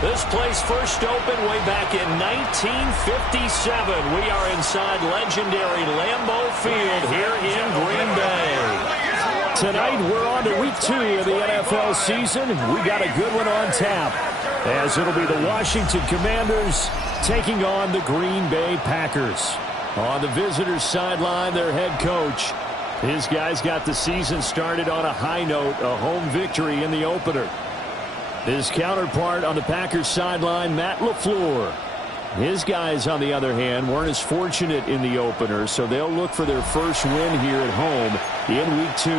This place first opened way back in 1957. We are inside legendary Lambeau Field here in Green Bay. Tonight, we're on to week 2 of the NFL season. We got a good one on tap, as it'll be the Washington Commanders taking on the Green Bay Packers. On the visitors' sideline, their head coach. His guys got the season started on a high note, a home victory in the opener. His counterpart on the Packers sideline, Matt LaFleur. His guys, on the other hand, weren't as fortunate in the opener, so they'll look for their first win here at home in week 2.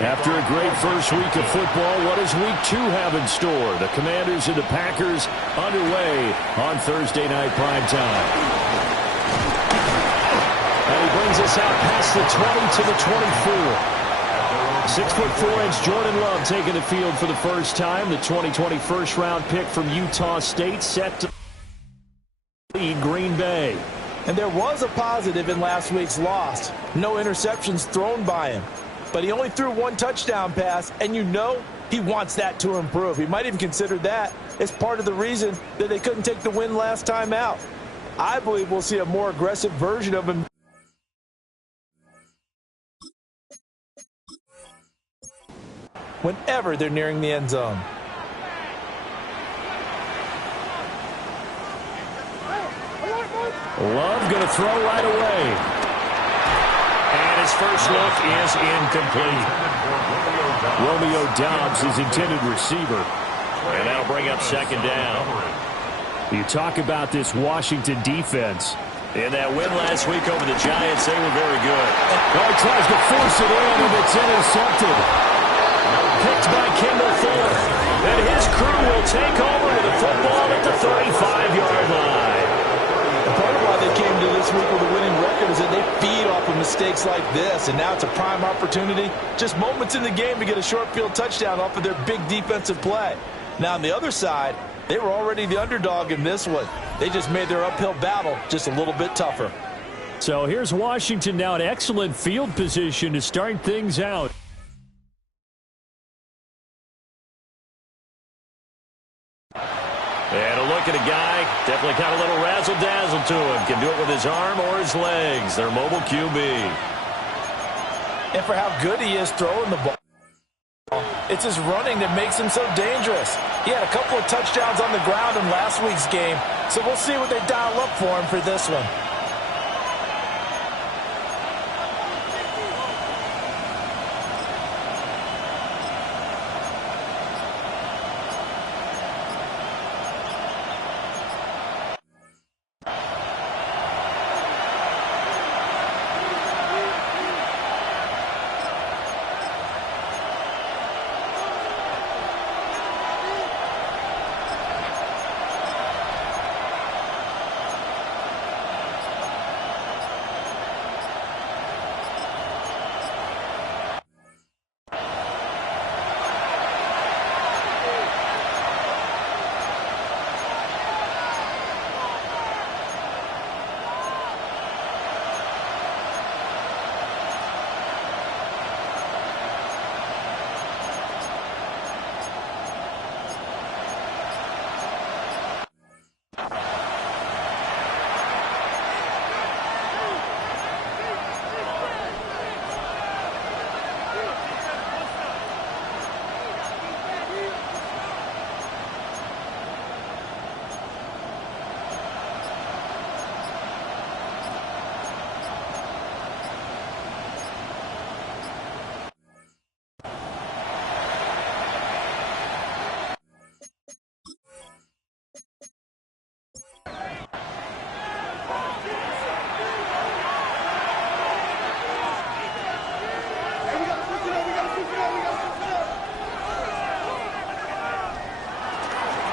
After a great first week of football, what does week 2 have in store? The Commanders and the Packers underway on Thursday night primetime. And he brings us out past the 20 to the 24. 6'4" Jordan Love taking the field for the first time. The 2020 first-round pick from Utah State set to lead Green Bay. And there was a positive in last week's loss. No interceptions thrown by him. But he only threw 1 touchdown pass, and you know he wants that to improve. He might even consider that as part of the reason that they couldn't take the win last time out. I believe we'll see a more aggressive version of him whenever they're nearing the end zone. Love going to throw right away. And his first look is incomplete. Romeo Doubs is intended receiver. And that'll bring up second down. You talk about this Washington defense. In that win last week over the Giants, they were very good. Oh, he tries to force it in, and it's intercepted. Picked by Kendall Thorne. And his crew will take over with the football at the 35-yard line. Part of why they came to this week with a winning record is that they feed off of mistakes like this, and now it's a prime opportunity, just moments in the game, to get a short field touchdown off of their big defensive play. Now on the other side, they were already the underdog in this one. They just made their uphill battle just a little bit tougher. So here's Washington now in excellent field position to start things out. And a look at a guy, definitely got a little razzle-dazzle to him. Can do it with his arm or his legs. Their mobile QB. And for how good he is throwing the ball, it's his running that makes him so dangerous. He had a couple of touchdowns on the ground in last week's game, so we'll see what they dial up for him for this one.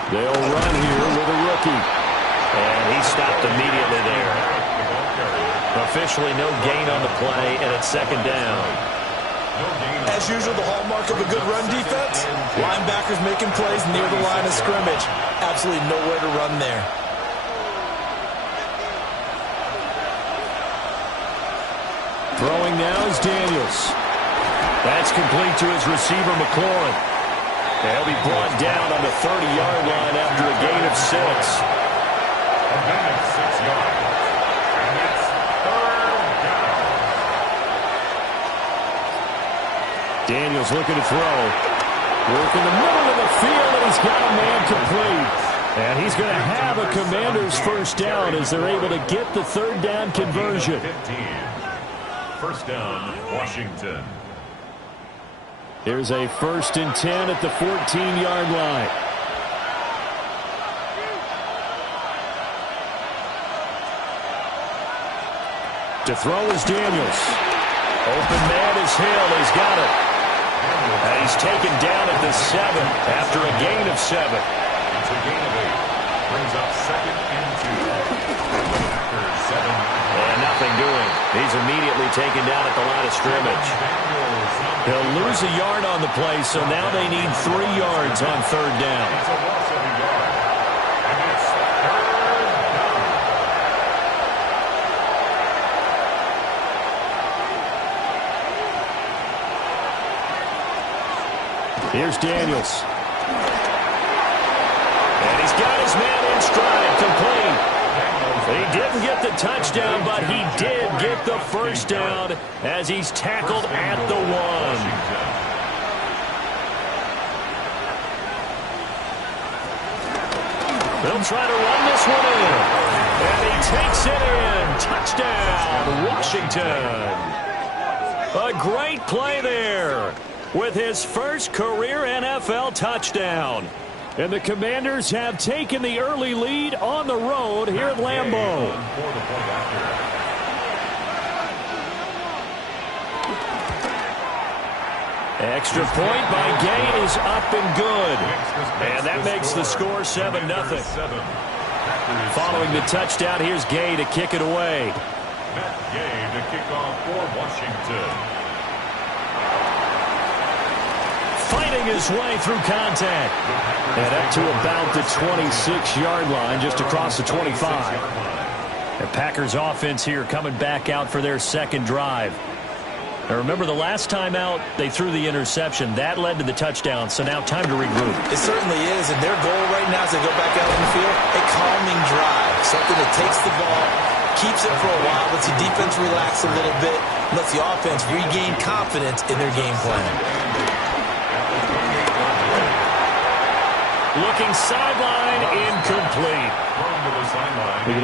They'll run here with a rookie. And he stopped immediately there. Officially no gain on the play, and it's second down. As usual, the hallmark of a good run defense, linebackers making plays near the line of scrimmage. Absolutely nowhere to run there. Throwing now is Daniels. That's complete to his receiver, McLaurin. He'll be brought down on the 30-yard line after a gain of 6. A gain of 6 yards. And it's third down. Daniels looking to throw. Work in the middle of the field, and he's got a man complete. And he's going to have a Commanders first down as they're able to get the third down conversion. 15. First down, Washington. Here's a 1st and 10 at the 14-yard line. To throw is Daniels. Open man is Hill. He's got it. And he's taken down at the 7 after a gain of 7. It's a gain of 8. Brings up 2nd and 2. Packers 7. And nothing doing. He's immediately taken down at the line of scrimmage. They'll lose a yard on the play, so now they need 3 yards on third down. It's a loss of a yard. And it's third down. Here's Daniels. And he's got his man in stride, complete. He didn't get the touchdown, but he did get the first down as he's tackled at the 1. They'll try to run this one in. And he takes it in. Touchdown, Washington. A great play there with his first career NFL touchdown. And the Commanders have taken the early lead on the road here at Lambeau. Extra point by Gay is up and good. And that makes the score 7-0. Following the touchdown, here's Gay to kick it away. Matt Gay to kick off for Washington. Fighting his way through contact. And up to about the 26-yard line, just across the 25. The Packers offense here coming back out for their second drive. Now remember, the last time out, they threw the interception. That led to the touchdown, so now time to regroup. It certainly is, and their goal right now as they go back out on the field, a calming drive. Something that takes the ball, keeps it for a while, lets the defense relax a little bit, lets the offense regain confidence in their game plan. Looking sideline, incomplete.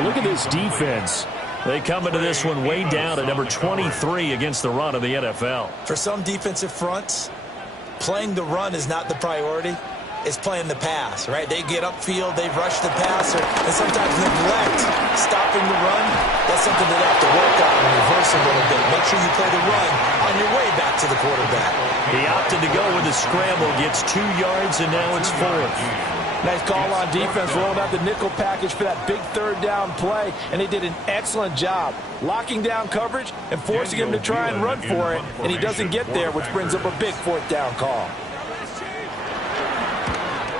Look at this defense. They come into this one way down at number 23 against the run of the NFL. For some defensive fronts, playing the run is not the priority. It's playing the pass, right? They get upfield, they rush the passer, and sometimes neglect stopping the run. That's something that they have to work on and reverse a little bit. Make sure you play the run on your way back to the quarterback. He opted to go with a scramble, gets 2 yards, and now it's 4th. Nice call on defense, rolling out the nickel package for that big third down play, and they did an excellent job locking down coverage and forcing him to try and run for it, and he doesn't get there, which brings up a big 4th down call.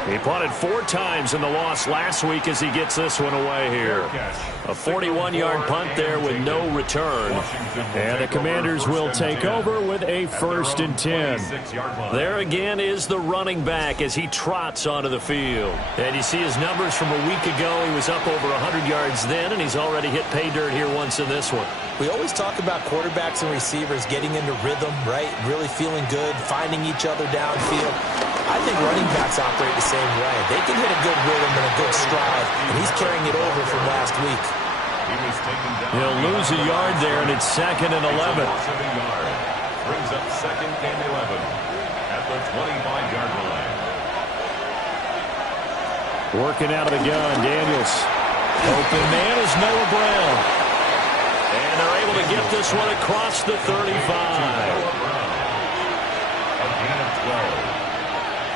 He punted 4 times in the loss last week as he gets this one away here. A 41-yard punt there with no return. And the Commanders will take over with a 1st and 10. There again is the running back as he trots onto the field. And you see his numbers from a week ago. He was up over 100 yards then, and he's already hit pay dirt here once in this one. We always talk about quarterbacks and receivers getting into rhythm, right? Really feeling good, finding each other downfield. I think running backs operate the same way. They can hit a good rhythm and a good stride, and he's carrying it over from last week. He'll lose a yard there, and it's 2nd and 11. Brings up 2nd and 11 at the 25-yard line. Working out of the gun, Daniels. Open man is Noah Brown. And they're able to get this one across the 35. A gain of 12.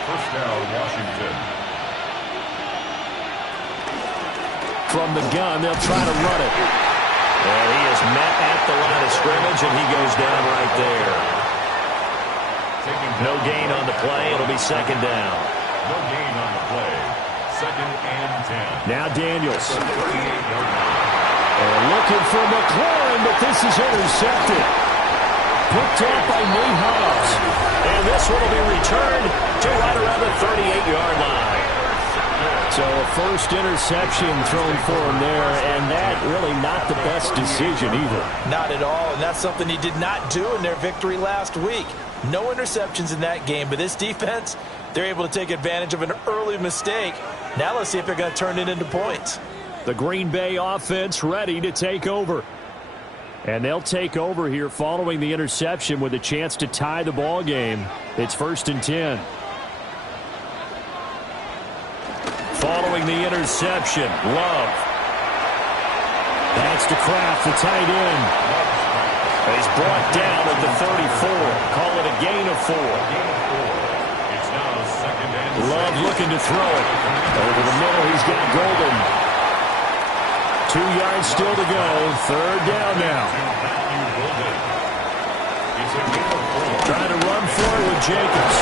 First down, Washington. From the gun, they'll try to run it. And he is met at the line of scrimmage, and he goes down right there. No gain on the play. It'll be 2nd down. No gain on the play. 2nd and 10. Now Daniels. 38-yard line. And looking for McLaurin, but this is intercepted. picked off by Nate Hobbs. And this one will be returned to right around the 38-yard line. So a first interception thrown for him there, and that really not the best decision either. Not at all, and that's something he did not do in their victory last week. No interceptions in that game, but this defense, they're able to take advantage of an early mistake. Now let's see if they're going to turn it into points. The Green Bay offense ready to take over. And they'll take over here following the interception with a chance to tie the ball game. It's 1st and 10. Following the interception, Love. That's to Kraft, the tight end. He's brought down at the 34. Call it a gain of 4. Love looking to throw it. Over the middle, he's got Golden. 2 yards still to go. 3rd down now. Trying to run forward with Jacobs.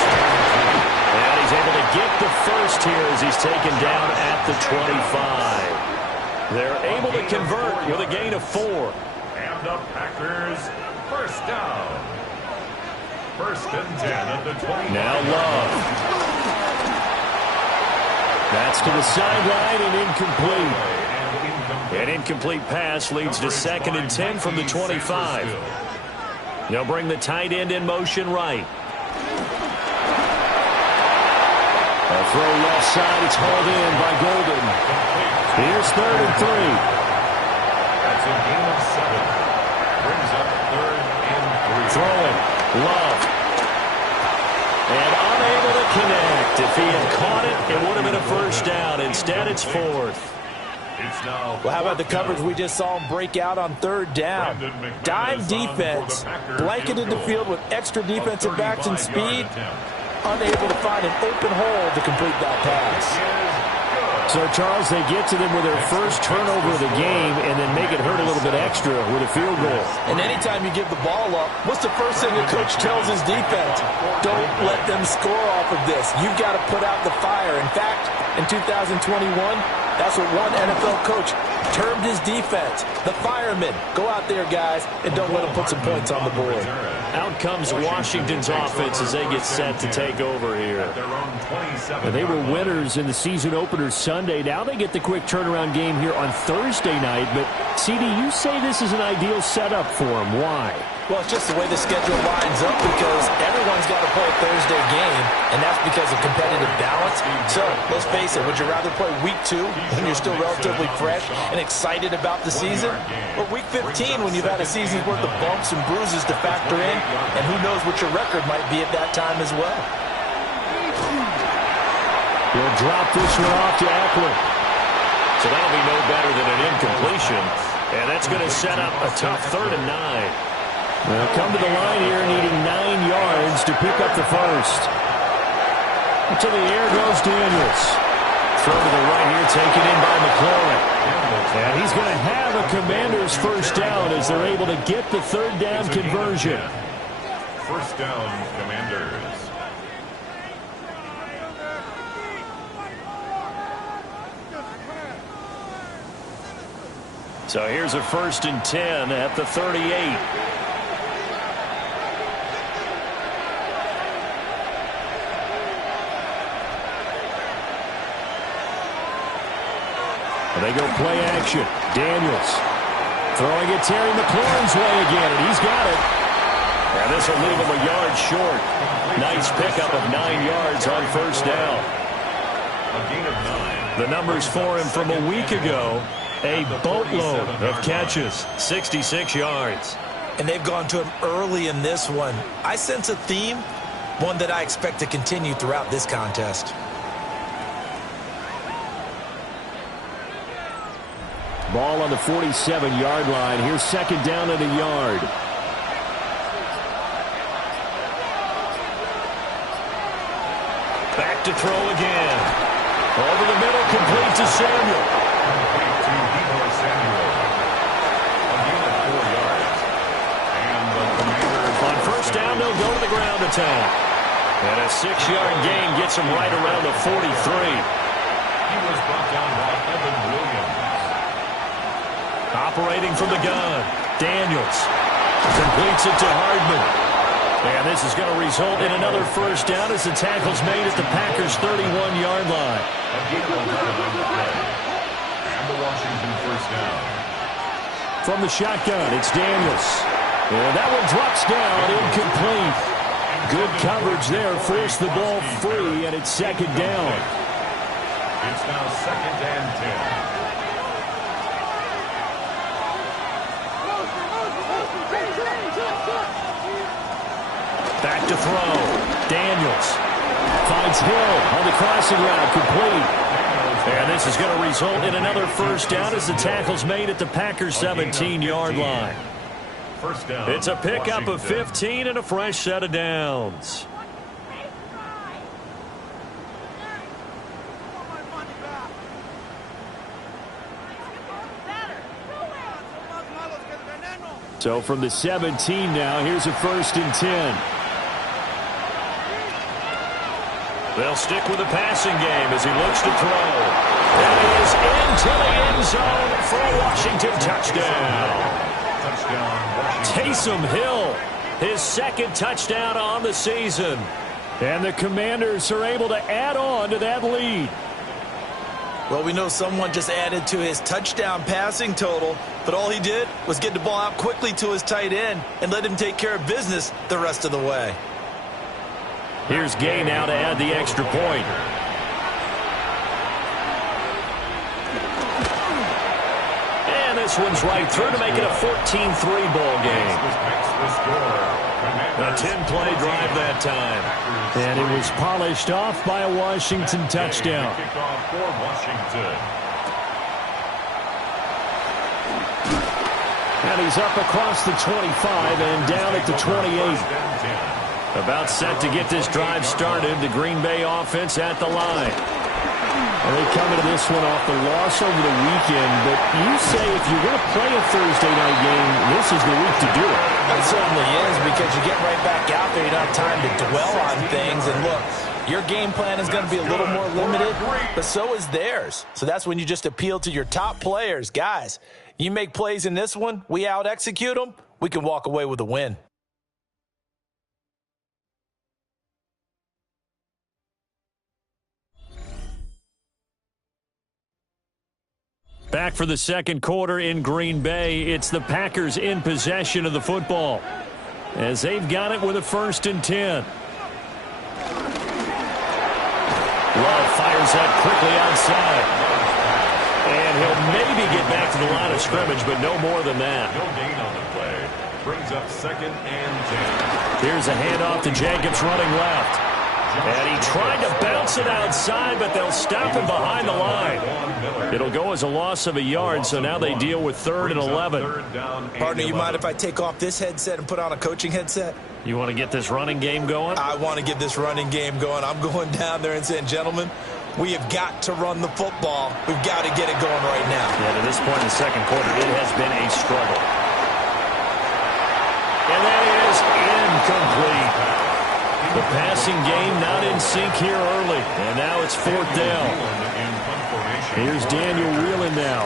And he's able to get the first here as he's taken down at the 25. They're able to convert with a gain of 4. And the Packers, first down. 1st and 10 at the 20. Now Love. That's to the sideline and incomplete. An incomplete pass leads to 2nd and 10 from the 25. They'll bring the tight end in motion right. A throw left side. It's hauled in by Golden. Here's 3rd and 3. That's a gain of 7. Brings up 3rd and 3. Throwing. Love. And unable to connect. If he had caught it, it would have been a first down. Instead, it's 4th. Well, how about the coverage we just saw him break out on 3rd down? Dime defense, blanketed the field with extra defensive backs and speed, unable to find an open hole to complete that pass. So, Charles, they get to them with their first turnover of the game and then make it hurt a little bit extra with a field goal. And anytime you give the ball up, what's the first thing the coach tells his defense? Don't let them score off of this. You've got to put out the fire. In fact, in 2021, that's what one NFL coach termed his defense. The firemen. Go out there, guys, and don't let them put some points on the board. Out comes Washington's offense as they get set to take over here. And they were winners in the season opener Sunday. Now they get the quick turnaround game here on Thursday night. But, CD, you say this is an ideal setup for them. Why? Well, it's just the way the schedule lines up because everyone's got to play a Thursday game, and that's because of competitive balance. So, let's face it, would you rather play week 2 when you're still relatively fresh and excited about the season? Or week 15 when you've had a season's worth of bumps and bruises to factor in, and who knows what your record might be at that time as well. He'll drop this one off to Eckler. So that'll be no better than an incompletion, and that's going to set up a tough 3rd and 9. They'll come to the line here needing 9 yards to pick up the first. To the air goes Daniels. Throw to the right here, taken in by McLaurin. And he's going to have a Commanders first down as they're able to get the 3rd down conversion. First down, Commanders. So here's a 1st and 10 at the 38. And they go play action. Daniels throwing it Terry McLaurin's way again, and he's got it. And this will leave him a yard short. Nice pickup of 9 yards on first down. A gain of 9. The numbers for him from a week ago, a boatload of catches, 66 yards. And they've gone to him early in this one. I sense a theme, one that I expect to continue throughout this contest. Ball on the 47-yard line. Here's 2nd down and a yard. Back to throw again. Over the middle, complete to Samuel. Complete to Debo Samuel. A gain of 4 yards. And the Commanders On first down, they'll go to the ground attack. And a 6-yard gain gets him right around the 43. He was brought down by Evan Williams. Operating from the gun, Daniels. Completes it to Hardman. And this is going to result in another first down as the tackle's made at the Packers' 31-yard line. And the Washington first down. From the shotgun, it's Daniels. And that one drops down, incomplete. Good coverage there, forced the ball free, and it's second down. It's now 2nd and 10. Back to throw. Daniels finds Hill on the crossing route, complete. And this is going to result in another first down as the tackle's made at the Packers' 17-yard line. First down. It's a pickup of 15 and a fresh set of downs. So from the 17 now, here's a 1st and 10. They'll stick with the passing game as he looks to throw. That is into the end zone for a Washington touchdown. Taysom Hill, his 2nd touchdown on the season. And the Commanders are able to add on to that lead. Well, we know someone just added to his touchdown passing total, but all he did was get the ball out quickly to his tight end and let him take care of business the rest of the way. Here's Gay now to add the extra point. And this one's right through to make it a 14-3 ball game. A 10-play drive that time. And it was polished off by a Washington touchdown. Kickoff for Washington. And he's up across the 25 and down at the 28. About set to get this drive started. The Green Bay offense at the line. And they come into this one off the loss over the weekend. But you say if you're going to play a Thursday night game, this is the week to do it. It certainly is, because you get right back out there. You don't have time to dwell on things. And look, your game plan is going to be a little more limited, but so is theirs. So that's when you just appeal to your top players. Guys, you make plays in this one, we out-execute them, we can walk away with a win. Back for the second quarter in Green Bay. It's the Packers in possession of the football as they've got it with a 1st and 10. Love fires that quickly outside. And he'll maybe get back to the line of scrimmage, but no more than that. No gain on the play. Brings up 2nd and 10. Here's a handoff to Jacobs running left. And he tried to bounce it outside, but they'll stop him behind the line. It'll go as a loss of a yard, so now they deal with 3rd and 11. Partner, you mind if I take off this headset and put on a coaching headset? You want to get this running game going? I want to get this running game going. I'm going down there and saying, gentlemen, we have got to run the football. We've got to get it going right now. Yeah, to this point in the second quarter, it has been a struggle. And that is incomplete. The passing game not in sync here early. And now it's 4th down. Here's Daniel Whelan now.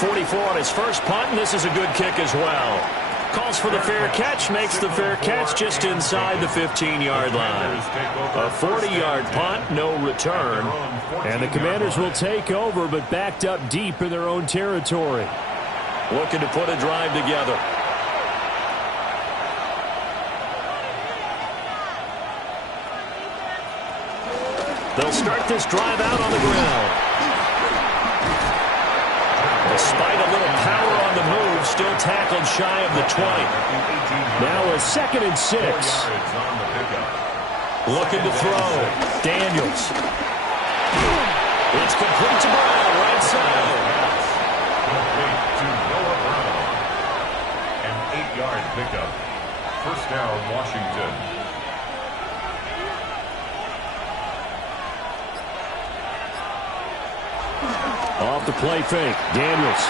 44 on his first punt, and this is a good kick as well. Calls for the fair catch, makes the fair catch just inside the 15-yard line. A 40-yard punt, no return. And the Commanders will take over, but backed up deep in their own territory. Looking to put a drive together. They'll start this drive out on the ground. Despite a little power on the move, still tackled shy of the 20. Now a 2nd and 6. Looking to throw. Daniels. It's complete to Brown, right side. Complete to Noah Brown. An 8-yard pickup. First down, Washington. Off the play fake. Daniels.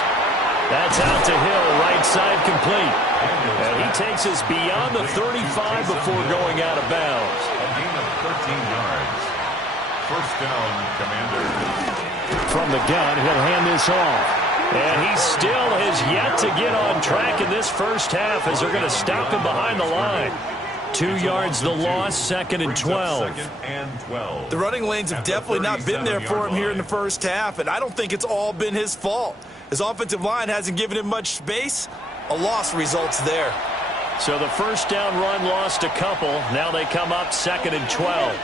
That's out to Hill. Right side complete. And he takes us beyond the 35 before going out of bounds. A gain of 13 yards. First down, Commanders. From the gun, he'll hand this off. And he still has yet to get on track in this first half as they're going to stop him behind the line. 2 yards the loss, 2nd and 12. The running lanes have definitely not been there for him here in the first half, and I don't think it's all been his fault. His offensive line hasn't given him much space. A loss results there. So the first down run lost a couple. Now they come up 2nd and 12.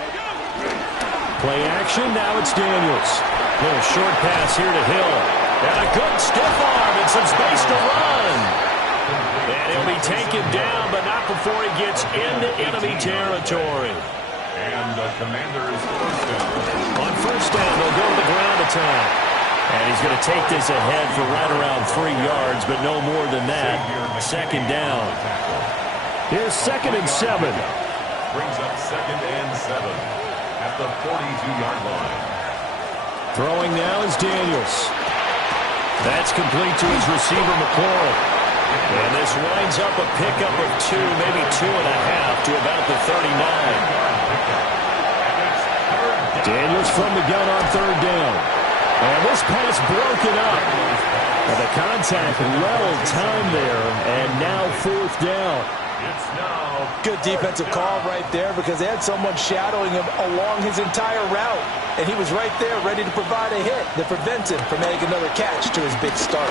Play action, now it's Daniels. Little short pass here to Hill. And a good stiff arm and some space to run. And he'll be taken down, but not before he gets into enemy territory. And the Commanders first down. On first down, they'll go to the ground attack. And he's going to take this ahead for right around 3 yards, but no more than that. 2nd down. Here's 2nd and 7. Brings up 2nd and 7 at the 42-yard line. Throwing now is Daniels. That's complete to his receiver, McLaurin. And this winds up a pickup of 2, maybe 2.5 to about the 39. Daniels from the gun on 3rd down. And this pass broken up. And the contact well timed there, and now 4th down. It's now Good defensive call right there because they had someone shadowing him along his entire route. And he was right there ready to provide a hit that prevents him from making another catch to his big start.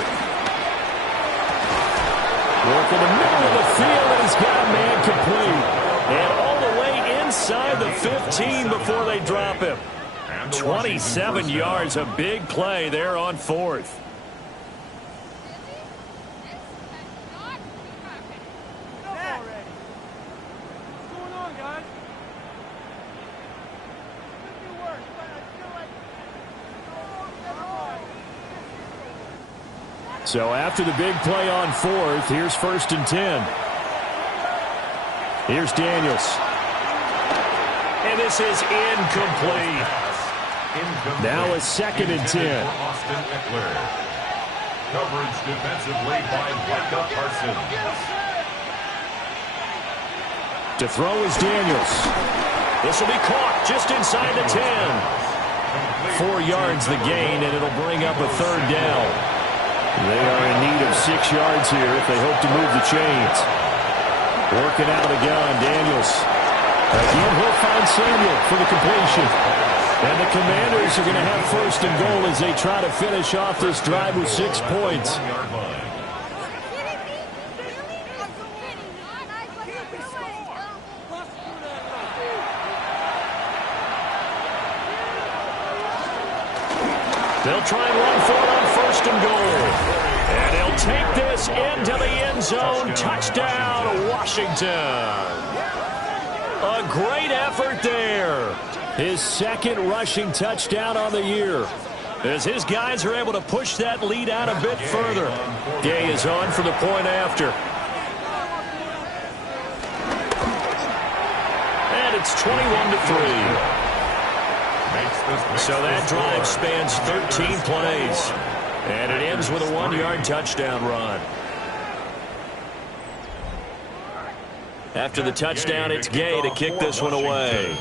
Work in the middle of the field, and he's got a man complete. And all the way inside the 15 before they drop him. 27 yards, a big play there on 4th. So after the big play on 4th, here's 1st and 10. Here's Daniels. And this is incomplete. Now a 2nd and 10. Coverage defensively by Micah Parsons. To throw is Daniels. This will be caught just inside the 10. 4 yards the gain, and it'll bring up a 3rd down. They are in need of 6 yards here if they hope to move the chains. Working out of the gun, Daniels. Again, he'll find Samuel for the completion. And the Commanders are going to have 1st and goal as they try to finish off this drive with 6 points. They'll try and run for it on 1st and goal. And he'll take this into the end zone. Touchdown, Washington. A great effort there. His 2nd rushing touchdown on the year. As his guys are able to push that lead out a bit further. Gay is on for the point after. And it's 21-3. So that drive spans 13 plays. And it ends with a 1-yard touchdown run. After the touchdown, it's Gay to kick this one away.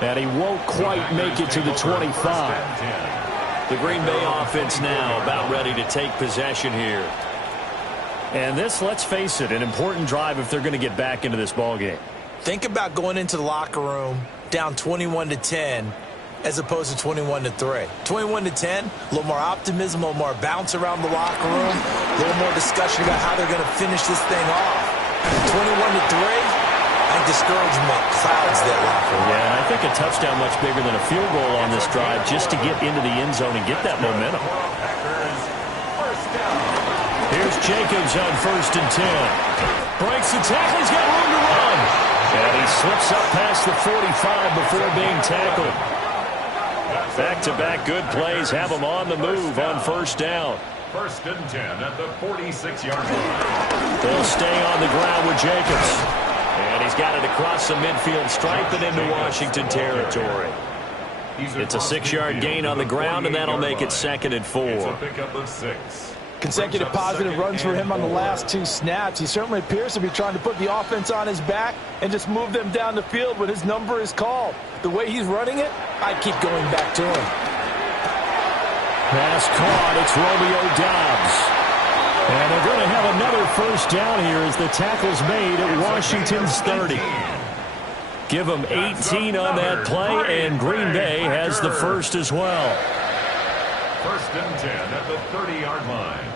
And he won't quite make it to the 25. The Green Bay offense now about ready to take possession here. And this, let's face it, an important drive if they're going to get back into this ballgame. Think about going into the locker room down 21-10 as opposed to 21-3. 21-10, a little more optimism, a little more bounce around the locker room, a little more discussion about how they're going to finish this thing off. 21-3, I think discouragement clouds that locker room. Yeah, and I think a touchdown much bigger than a field goal on this drive just to get into the end zone and get that momentum. Here's Jacobs on 1st and 10. Breaks the tackle. He's got room to run. And he slips up past the 45 before being tackled. Back-to-back good plays have him on the move on 1st down. 1st and 10 at the 46-yard line. They'll stay on the ground with Jacobs. And he's got it across the midfield stripe and into Washington territory. It's a 6-yard gain on the ground, and that'll make it 2nd and 4. It's a pickup of 6. Consecutive positive runs for him on the last 2 snaps. He certainly appears to be trying to put the offense on his back and just move them down the field when his number is called. The way he's running it, I keep going back to him. Pass caught. It's Romeo Doubs. And they're going to have another first down here as the tackle's made at Washington's 30. Give them 18 on that play, and Green Bay has the first as well. First and 10 at the 30-yard line.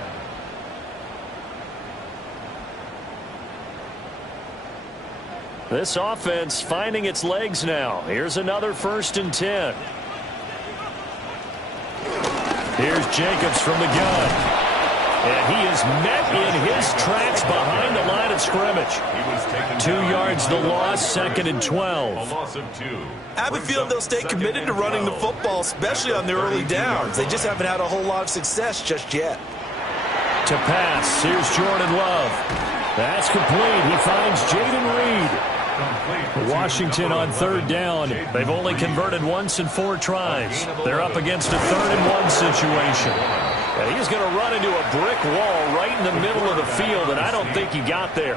This offense finding its legs now. Here's another first and 10. Here's Jacobs from the gun. And he is met in his tracks behind the line of scrimmage. 2 yards the loss, second and 12. A loss of 2. I have a feeling they'll stay committed to running the football, especially on the early downs. They just haven't had a whole lot of success just yet. To pass, here's Jordan Love. That's complete. He finds Jaden Reed. Washington on third down. They've only converted once in 4 tries. They're up against a 3rd and 1 situation. And he's going to run into a brick wall right in the middle of the field, and I don't think he got there.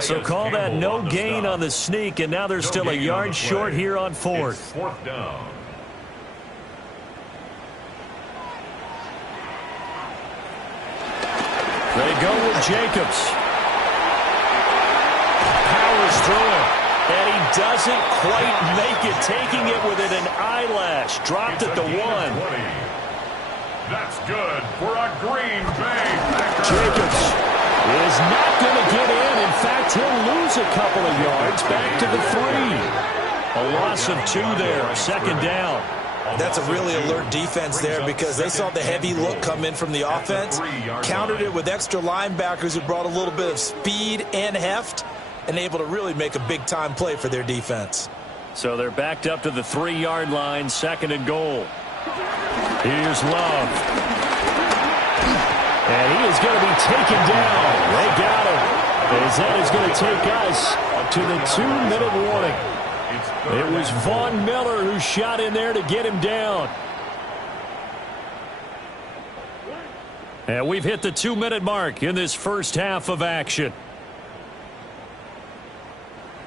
So call that no gain on the sneak, and now they're still a yard short here on 4th. 4th down. They go with Jacobs. Powers through it. And he doesn't quite make it, taking it within an eyelash. Dropped at the 1. That's good for a Green Bay Packers. Jacobs is not going to get in. In fact, he'll lose a couple of yards back to the 3. A loss of 2 there, second down. That's a really alert defense there because they saw the heavy look come in from the offense, countered it with extra linebackers who brought a little bit of speed and heft, and able to really make a big-time play for their defense. So they're backed up to the 3-yard line, second and goal. Here's Love. And he is going to be taken down. They got him. As that is going to take us to the 2-minute warning. It was Von Miller who shot in there to get him down. And we've hit the 2-minute mark in this first half of action.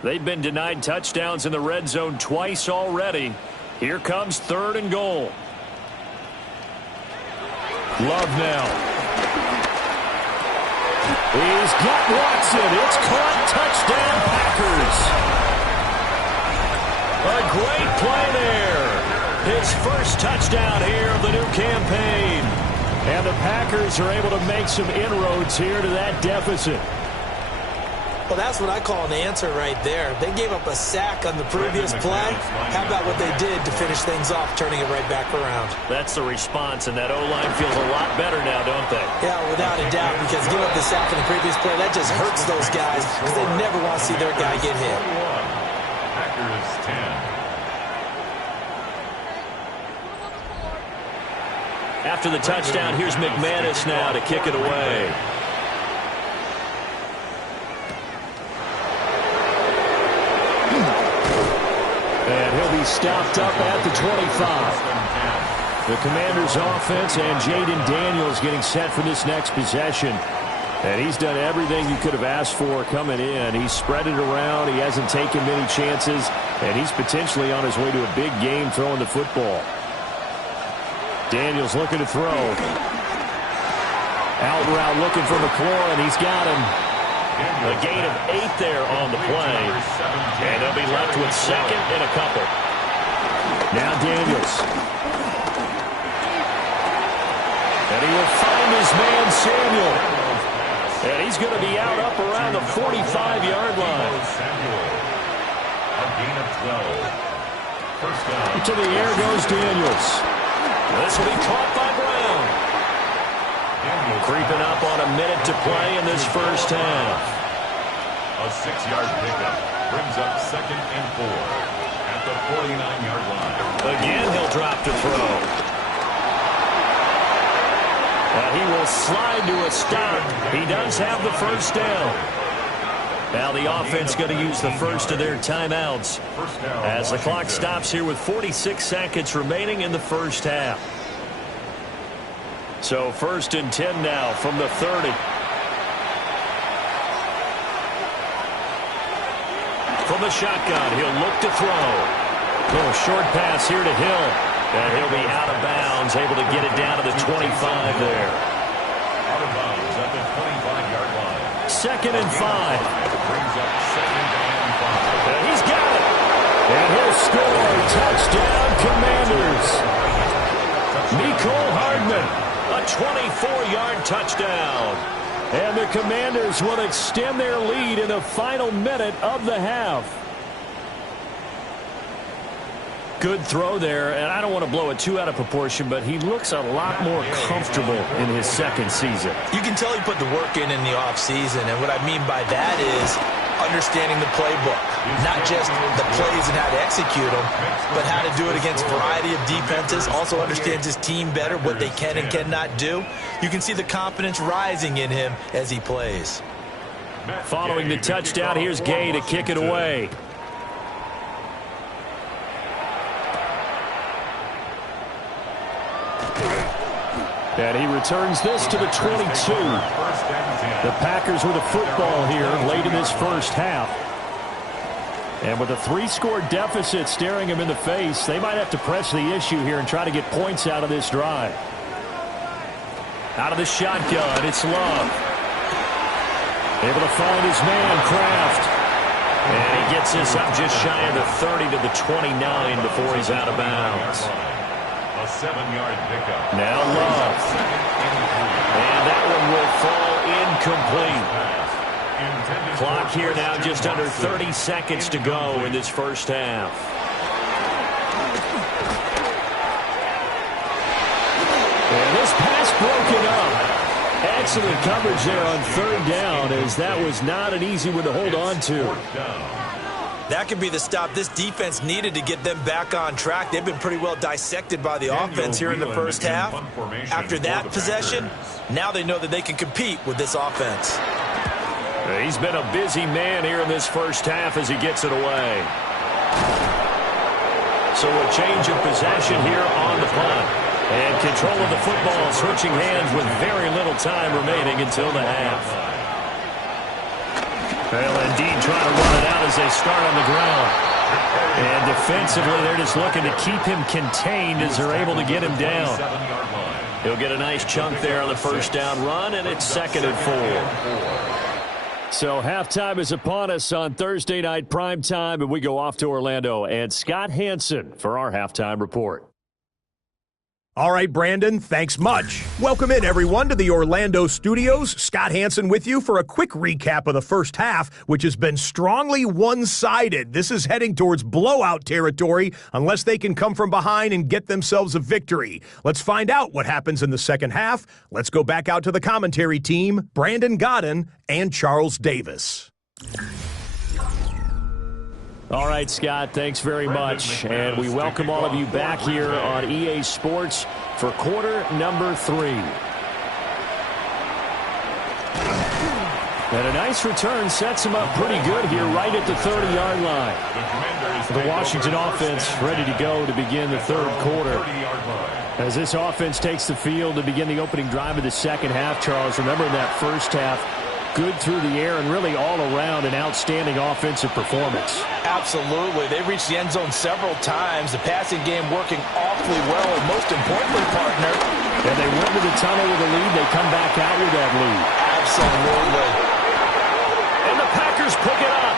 They've been denied touchdowns in the red zone twice already. Here comes 3rd and goal. Love now. He's got Watson. It's caught. Touchdown, Packers. A great play there. His first touchdown here of the new campaign. And the Packers are able to make some inroads here to that deficit. Well, that's what I call an answer right there. They gave up a sack on the previous play. How about what they did to finish things off, turning it right back around? That's the response, and that O-line feels a lot better now, don't they? Yeah, without a doubt, because giving up the sack in the previous play, that just hurts those guys because they never want to see their guy get hit. Packers 10. After the touchdown, here's McManus now to kick it away. And he'll be stopped up at the 25. The Commanders' offense and Jaden Daniels getting set for this next possession. And he's done everything you could have asked for coming in. He's spread it around. He hasn't taken many chances. And he's potentially on his way to a big game throwing the football. Daniels looking to throw. Out route looking for McLaurin. He's got him. A gain of 8 there on the play. And they'll be left with second and a couple. Now Daniels. And he will find his man Samuel. And he's going to be out up around the 45-yard line. A gain of 12. First down. To the air goes Daniels. This will be caught by Brown. Creeping up on a minute to play in this first half. A 6-yard pickup brings up second and 4 at the 49-yard line. Again, he'll drop to throw. He will slide to a stop. He does have the first down. Now the offense going to use the first of their timeouts as the clock stops here with 46 seconds remaining in the first half. So 1st and 10 now from the 30. From the shotgun, he'll look to throw. Little short pass here to Hill. And he'll be out of bounds, able to get it down to the 25 there. Out of bounds at the 25-yard line. 2nd and 5. Brings up 2nd and 5. And he's got it. And he'll score. Touchdown, Commanders. Mecole Hardman, a 24-yard touchdown. And the Commanders will extend their lead in the final minute of the half. Good throw there, and I don't want to blow it too out of proportion, but he looks a lot more comfortable in his second season. You can tell he put the work in the offseason, and what I mean by that is understanding the playbook. Not just the plays and how to execute them, but how to do it against a variety of defenses. Also understands his team better, what they can and cannot do. You can see the confidence rising in him as he plays. Following the touchdown, here's Gay to kick it away. And he returns this to the 22. The Packers with a football here late in this first half. And with a 3-score deficit staring him in the face, they might have to press the issue here and try to get points out of this drive. Out of the shotgun, it's Love. Able to find his man, Kraft. And he gets this up just shy of the 30 to the 29 before he's out of bounds. A 7-yard pickup. Now Love. And that one will fall incomplete. Clock here now just under 30 seconds to go in this first half. And this pass broken up. Excellent coverage there on 3rd down, as that was not an easy one to hold on to. That could be the stop this defense needed to get them back on track. They've been pretty well dissected by the offense here in the first half. After that possession, now they know that they can compete with this offense. He's been a busy man here in this first half as he gets it away. So a change of possession here on the punt. And control of the football switching hands with very little time remaining until the half. Well, indeed, trying to run it out as they start on the ground. And defensively, they're just looking to keep him contained as they're able to get him down. He'll get a nice chunk there on the first down run, and it's 2nd and 4. So halftime is upon us on Thursday night primetime, and we go off to Orlando. And Scott Hansen for our halftime report. All right, Brandon, thanks much. Welcome in, everyone, to the Orlando studios. Scott Hansen with you for a quick recap of the first half, which has been strongly one-sided. This is heading towards blowout territory unless they can come from behind and get themselves a victory. Let's find out what happens in the second half. Let's go back out to the commentary team, Brandon Godden and Charles Davis. All right, Scott, thanks very much. And we welcome all of you back here on EA Sports for quarter number 3. And a nice return sets him up pretty good here right at the 30-yard line. The Washington offense ready to go to begin the third quarter. As this offense takes the field to begin the opening drive of the second half, Charles, remember in that first half, good through the air and really all around an outstanding offensive performance. Absolutely. They reached the end zone several times. The passing game working awfully well, and most importantly, partner. And they went to the tunnel with a lead. They come back out with that lead. Absolutely. And the Packers pick it up.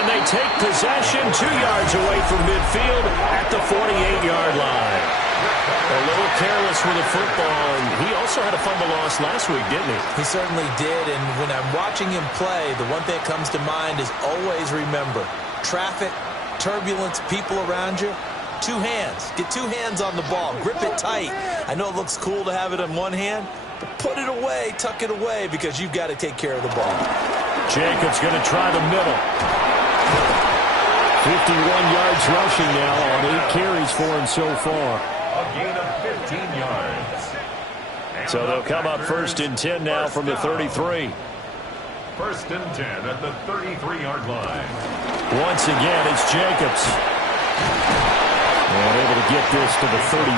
And they take possession 2 yards away from midfield at the 48-yard line. A little careless with the football, and he also had a fumble loss last week, didn't he? He certainly did, and when I'm watching him play, the one thing that comes to mind is always remember, traffic, turbulence, people around you, 2 hands. Get 2 hands on the ball. Grip it tight. I know it looks cool to have it in one hand, but put it away, tuck it away, because you've got to take care of the ball. Jacobs going to try the middle. 51 yards rushing now on 8 carries for him so far. A gain of 15 yards. So they'll come up 1st and 10 now from the 33. 1st and 10 at the 33-yard line. Once again, it's Jacobs. And able to get this to the 31.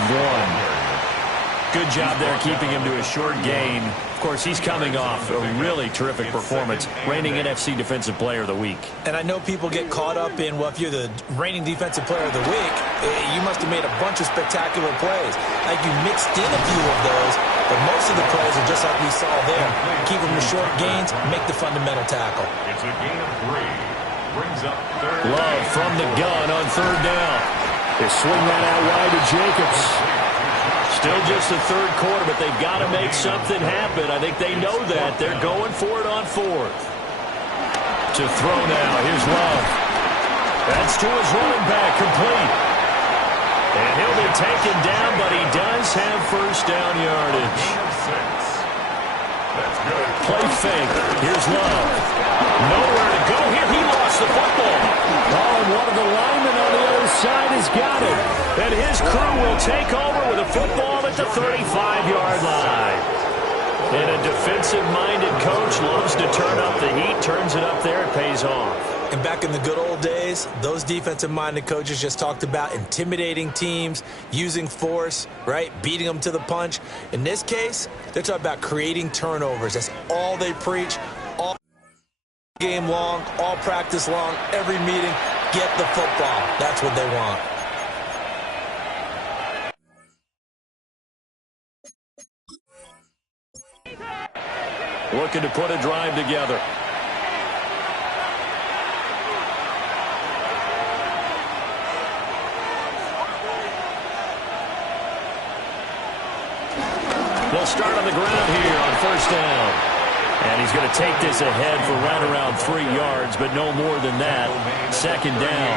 Good job there keeping him to a short gain. Of course, he's coming off a really terrific performance, reigning NFC Defensive Player of the Week. And I know people get caught up in, well, if you're the reigning Defensive Player of the Week, you must have made a bunch of spectacular plays. Like you mixed in a few of those, but most of the plays are just like we saw there. Keep them to short gains, make the fundamental tackle. It's a gain of 3. Brings up third. Love from the gun on third down. They swing that out wide to Jacobs. Still just the third quarter, but they've got to make something happen. I think they know that. They're going for it on fourth. To throw now. Here's Love. That's to his running back, complete. And he'll be taken down, but he does have first down yardage. That's good. Play fake. Here's Love. Nowhere to go here. He lost the football. Oh, and one of the linemen on the other side has got it. And his crew will take over with a football at the 35-yard line. And a defensive-minded coach loves to turn up the heat, turns it up there, it pays off. And back in the good old days, those defensive-minded coaches just talked about intimidating teams, using force, right, beating them to the punch. In this case, they're talking about creating turnovers. That's all they preach, all game long, all practice long, every meeting. Get the football. That's what they want. Looking to put a drive together. They'll start on the ground here on first down. And he's going to take this ahead for right around 3 yards, but no more than that. Second down.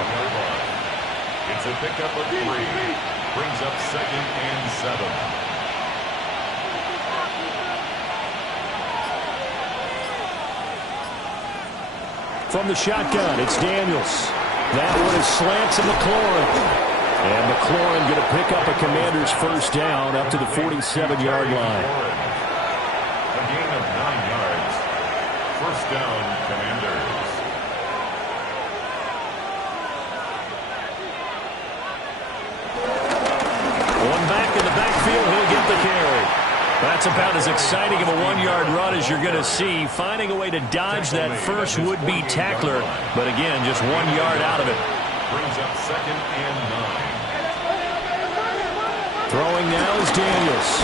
It's a pickup of 3. Brings up 2nd and 7. From the shotgun, it's Daniels. That one is slants to McLaurin. And McLaurin going to pick up a Commander's first down up to the 47-yard line. A gain of 9 yards. First down, Commanders. One back in the backfield, he'll get the carry. That's about as exciting of a 1-yard run as you're going to see. Finding a way to dodge that first would-be tackler. But again, just 1 yard out of it. Brings up 2nd and 9. Throwing now is Daniels.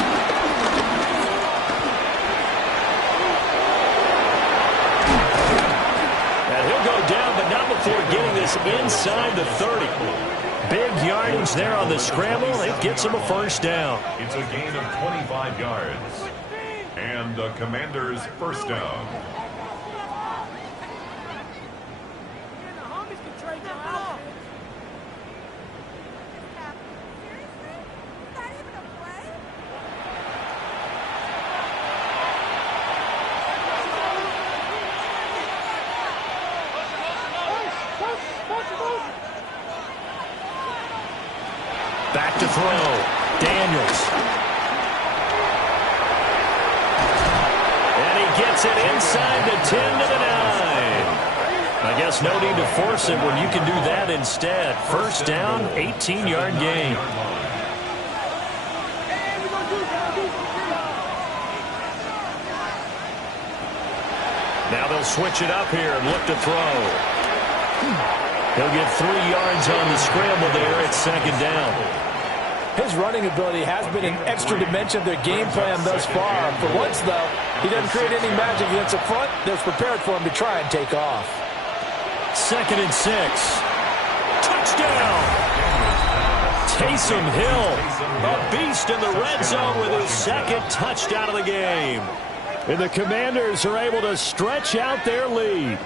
And he'll go down, but not before getting this inside the 30. Big yardage there on the scramble. It gets him a first down. It's a gain of 25 yards. And the Commanders' first down. Back to throw. Daniels. And he gets it inside the 10 to the 9. I guess no need to force it when you can do that instead. First down, 18-yard gain. Now they'll switch it up here and look to throw. He'll get 3 yards on the scramble there at second down. His running ability has been an extra dimension of their game plan thus far. For once, though, he doesn't create any magic against the front that's prepared for him to try and take off. 2nd and 6. Touchdown! Taysom Hill, A beast in the red zone with his second touchdown of the game. and the Commanders are able to stretch out their lead.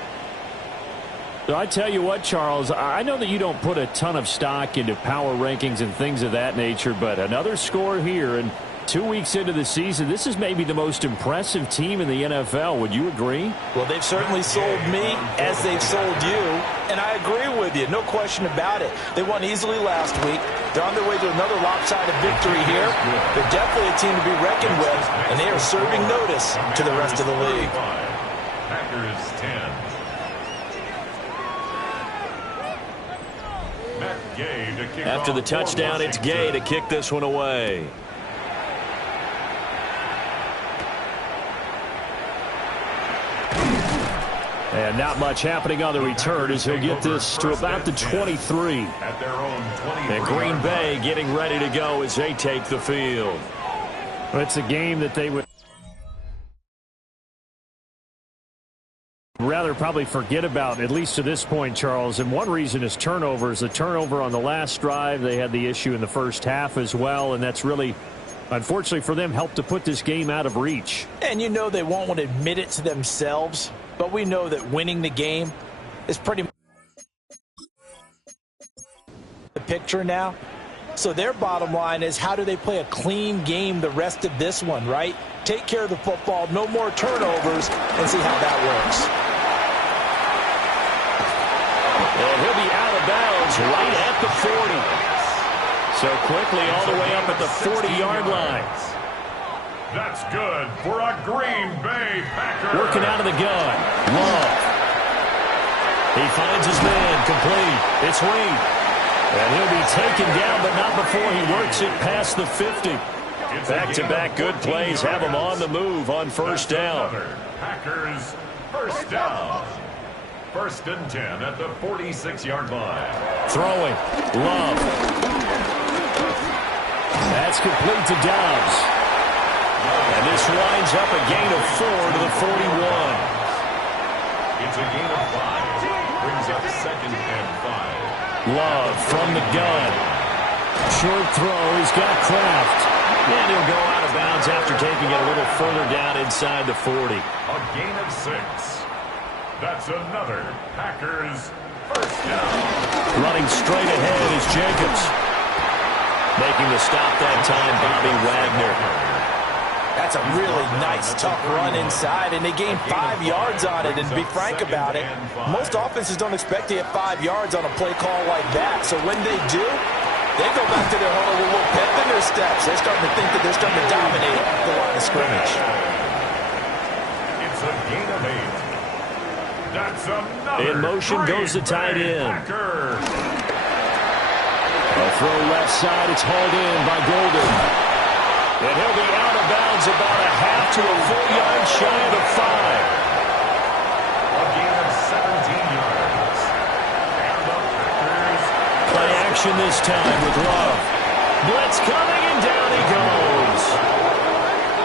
So I tell you what, Charles, I know that you don't put a ton of stock into power rankings and things of that nature, but another score here, and 2 weeks into the season, this is maybe the most impressive team in the NFL. Would you agree? Well, they've certainly sold me as they've sold you, and I agree with you. No question about it. They won easily last week. They're on their way to another lopsided victory here. They're definitely a team to be reckoned with, and they are serving notice to the rest of the league. Packers 10. After the touchdown, it's Gay to kick this one away. And not much happening on the return as he'll get this to about the 23. At their own 23. And Green Bay getting ready to go as they take the field. Well, it's a game that they would rather probably forget about, at least to this point, Charles. And one reason is turnovers. The turnover on the last drive, they had the issue in the first half as well, and that's really, unfortunately for them, helped to put this game out of reach. And you know they won't want to admit it to themselves, but we know that winning the game is pretty much the picture now. So their bottom line is, how do they play a clean game the rest of this one, right? Take care of the football, no more turnovers, and see how that works. And he'll be out of bounds right at the 40. So quickly all the way up at the 40-yard line. That's good for a Green Bay Packer. Working out of the gun. Love. He finds his man. Complete. It's Reed. And he'll be taken down, but not before he works it past the 50. Back-to-back good plays have him on the move on first down. Packers first down. First and 10 at the 46-yard line. Throwing. Love. That's complete to Dobbs. And this winds up a gain of 4 to the 41. It's a gain of 5. Brings up second and 5. Love from the gun. Short throw. He's got Kraft. And he'll go out of bounds after taking it a little further down inside the 40. A gain of 6. That's another Packers first down. Running straight ahead is Jacobs. Making the stop that time, Bobby Wagner. That's a really nice, tough run inside, and they gained 5 yards on it. And to be frank about it, most offenses don't expect to get 5 yards on a play call like that. So when they do, they go back to their huddle with a little pep in their steps. They're starting to think that they're starting to dominate the line of scrimmage. It's a gain of 8. That's another. In motion goes the tight end. Packer. A throw left side. It's hauled in by Golden. And he'll be out of bounds about a half to a full yard shy of the 5. A gain of 17 yards. And the Packers. Play action this time with Love. Blitz coming, and down he goes.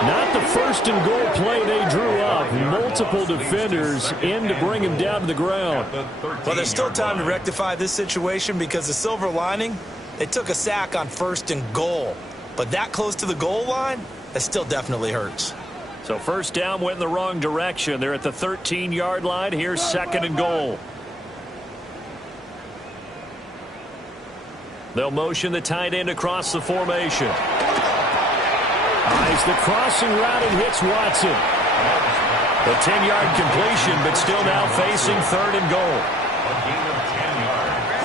Not the first and goal play they drew up. Multiple defenders in to bring him down to the ground. Well, there's still time to rectify this situation because the silver lining, they took a sack on first and goal. But that close to the goal line, that still definitely hurts. So first down went in the wrong direction. They're at the 13-yard line. Here's second and goal. They'll motion the tight end across the formation. Eyes the crossing route and hits Watson. The 10-yard completion, but still now facing third and goal. A gain of 10 yards.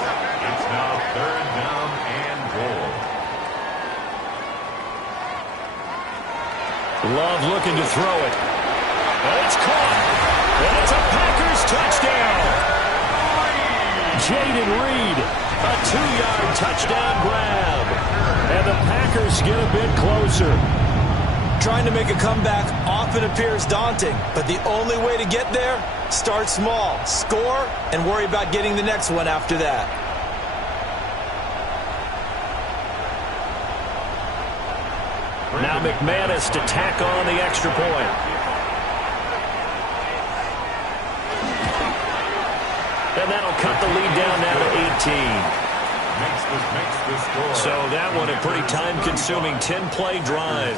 It's now third down and goal. Love looking to throw it. And it's caught. And it's a Packers touchdown. Jaden Reed. A 2-yard touchdown grab. And the Packers get a bit closer. Trying to make a comeback often appears daunting, but the only way to get there, start small, score, and worry about getting the next one after that. Now McManus to tack on the extra point. And that'll cut the lead down now to 18. So that one a pretty time-consuming 10-play drive.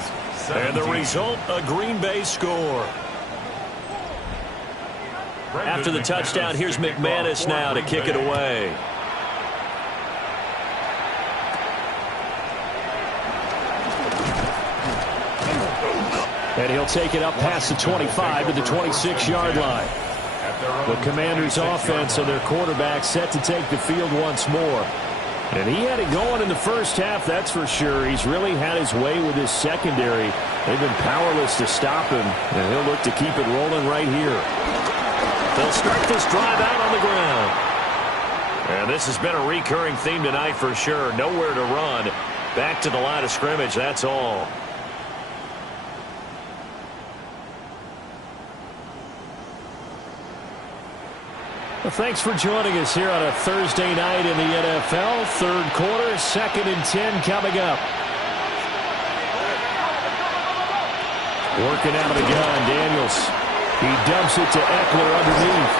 And the result, a Green Bay score. After the touchdown, here's McManus now to kick it away. And he'll take it up past the 25 to the 26-yard line. The Commanders' offense and their quarterback set to take the field once more. And he had it going in the first half, that's for sure. He's really had his way with his secondary. They've been powerless to stop him, and he'll look to keep it rolling right here. They'll start this drive out on the ground. And this has been a recurring theme tonight for sure. Nowhere to run. Back to the line of scrimmage, that's all. Well, thanks for joining us here on a Thursday night in the NFL. Third quarter, 2nd and 10 coming up. Working out of the gun, Daniels. He dumps it to Eckler underneath.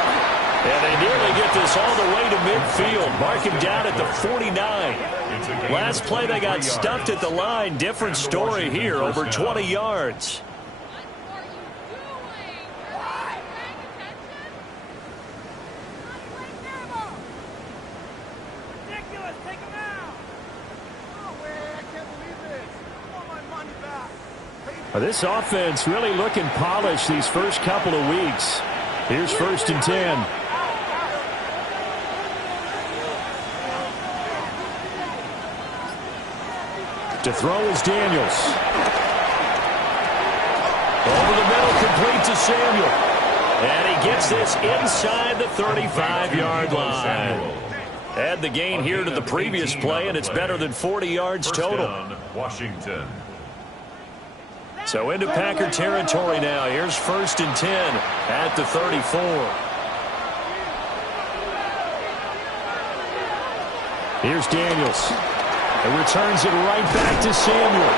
And they nearly get this all the way to midfield. Mark him down at the 49. Last play they got stuffed at the line. Different story here, over 20 yards. Well, this offense really looking polished these first couple of weeks. Here's 1st and 10. To throw is Daniels. Over the middle, complete to Samuel. And he gets this inside the 35-yard line. Add the gain here to the previous play, and it's better than 40 yards total. Washington. So into Packer territory now. Here's 1st and 10 at the 34. Here's Daniels. It returns it right back to Samuel.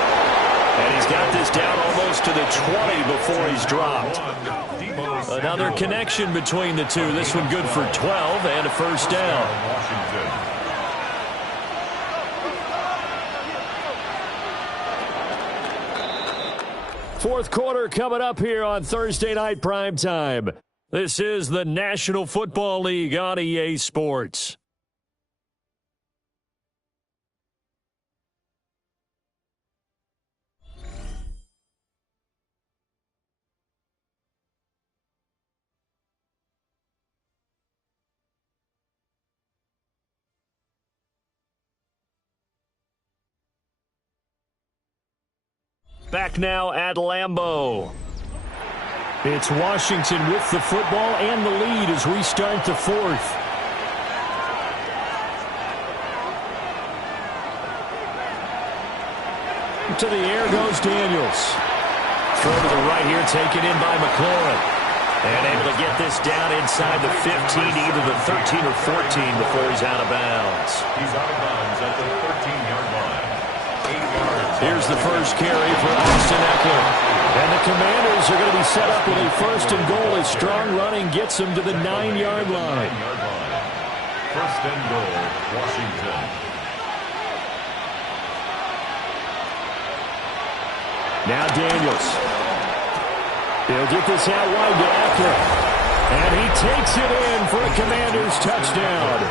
And he's got this down almost to the 20 before he's dropped. Another connection between the two. This one good for 12 and a first down. Fourth quarter coming up here on Thursday Night Primetime. This is the National Football League on EA Sports. Back now at Lambeau. It's Washington with the football and the lead as we start the fourth. To the air goes Daniels. Throw to the right here, taken in by McLaurin. And able to get this down inside the 15, either the 13 or 14 before he's out of bounds. He's out of bounds at the 13-yard line. 8 yards. Here's the first carry for Austin Eckler. And the Commanders are going to be set up with a 1st and goal as strong running gets them to the 9-yard line. 1st and goal, Washington. Now Daniels. He'll get this out wide to Eckler. And he takes it in for a Commanders touchdown.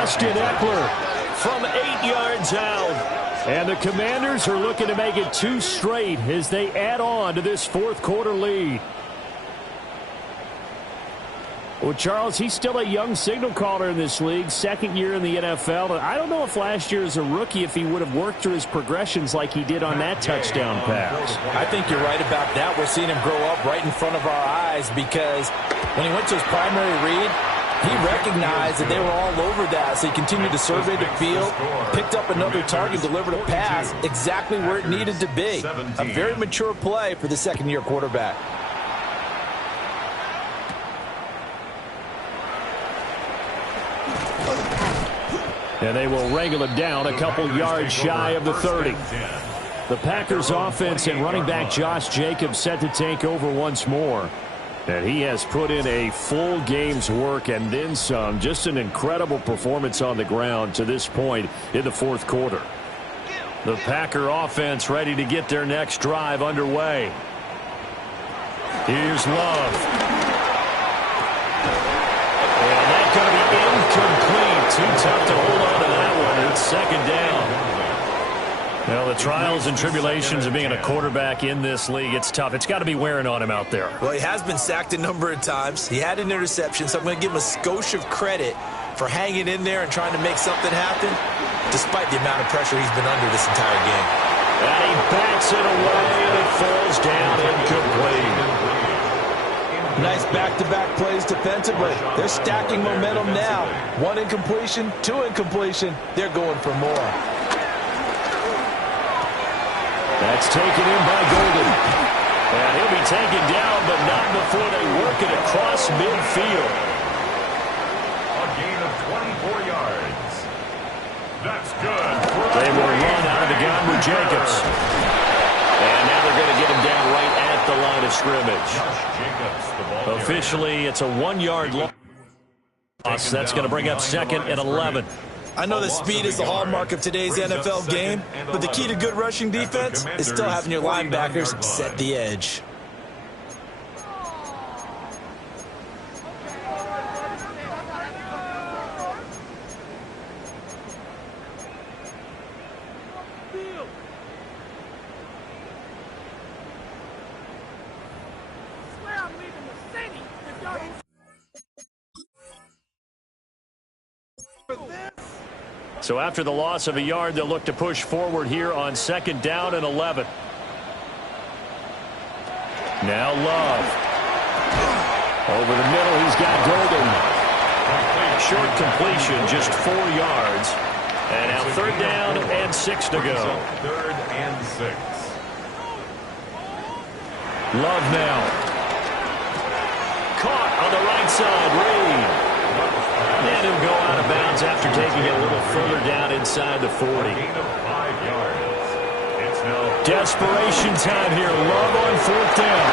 Austin Eckler from 8 yards out. And the Commanders are looking to make it 2 straight as they add on to this fourth quarter lead. Well, Charles, he's still a young signal caller in this league, 2nd year in the NFL. I don't know if last year as a rookie if he would have worked through his progressions like he did on that touchdown pass. I think you're right about that. We're seeing him grow up right in front of our eyes because when he went to his primary read, he recognized that they were all over that, so he continued to survey the field, picked up another target, delivered a pass exactly where it needed to be. A very mature play for the 2nd-year quarterback. And they will wrangle him down a couple yards shy of the 30. The Packers offense and running back Josh Jacobs set to take over once more. And he has put in a full game's work and then some. Just an incredible performance on the ground to this point in the fourth quarter. The Packer offense ready to get their next drive underway. Here's Love. And that's going to be incomplete. Too tough to hold on to that one. It's 2nd down. Well, the trials and tribulations of being a quarterback in this league, it's tough. It's got to be wearing on him out there. Well, he has been sacked a number of times. He had an interception, so I'm going to give him a skosh of credit for hanging in there and trying to make something happen, despite the amount of pressure he's been under this entire game. And he backs it away, and it falls down incomplete. Nice back-to-back plays defensively. They're stacking momentum now. 1 incompletion, 2 incompletion. They're going for more. That's taken in by Golden. And he'll be taken down, but not before they work it across midfield. That's good. They will run out of the gun with Jacobs. And now they're going to get him down right at the line of scrimmage. Officially, it's a 1-yard loss. That's going to bring up 2nd and 11. I know that speed is the hallmark of today's NFL game, but the key to good rushing defense is still having your linebackers set the edge. So after the loss of a yard, they'll look to push forward here on 2nd down and 11. Now Love. Over the middle, he's got Golden. Short completion, just 4 yards. And now 3rd down and 6 to go. 3rd and 6. Love now. Caught on the right side, Reed. And he'll go out of bounds after taking it a little further down inside the 40. Gain of 5 yards. It's now desperation time here. Love on 4th down.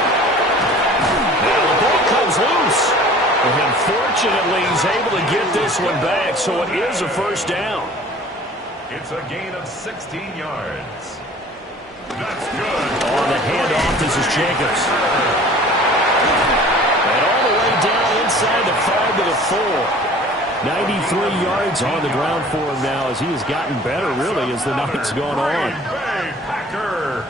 Now the ball comes loose. And fortunately, he's able to get this one back, so it is a 1st down. It's a gain of 16 yards. That's good. On the handoff, this is Jacobs. And all the way down inside the 5 to the 4. 93 yards on the ground for him now as he has gotten better, really, as the night's gone on. Packer.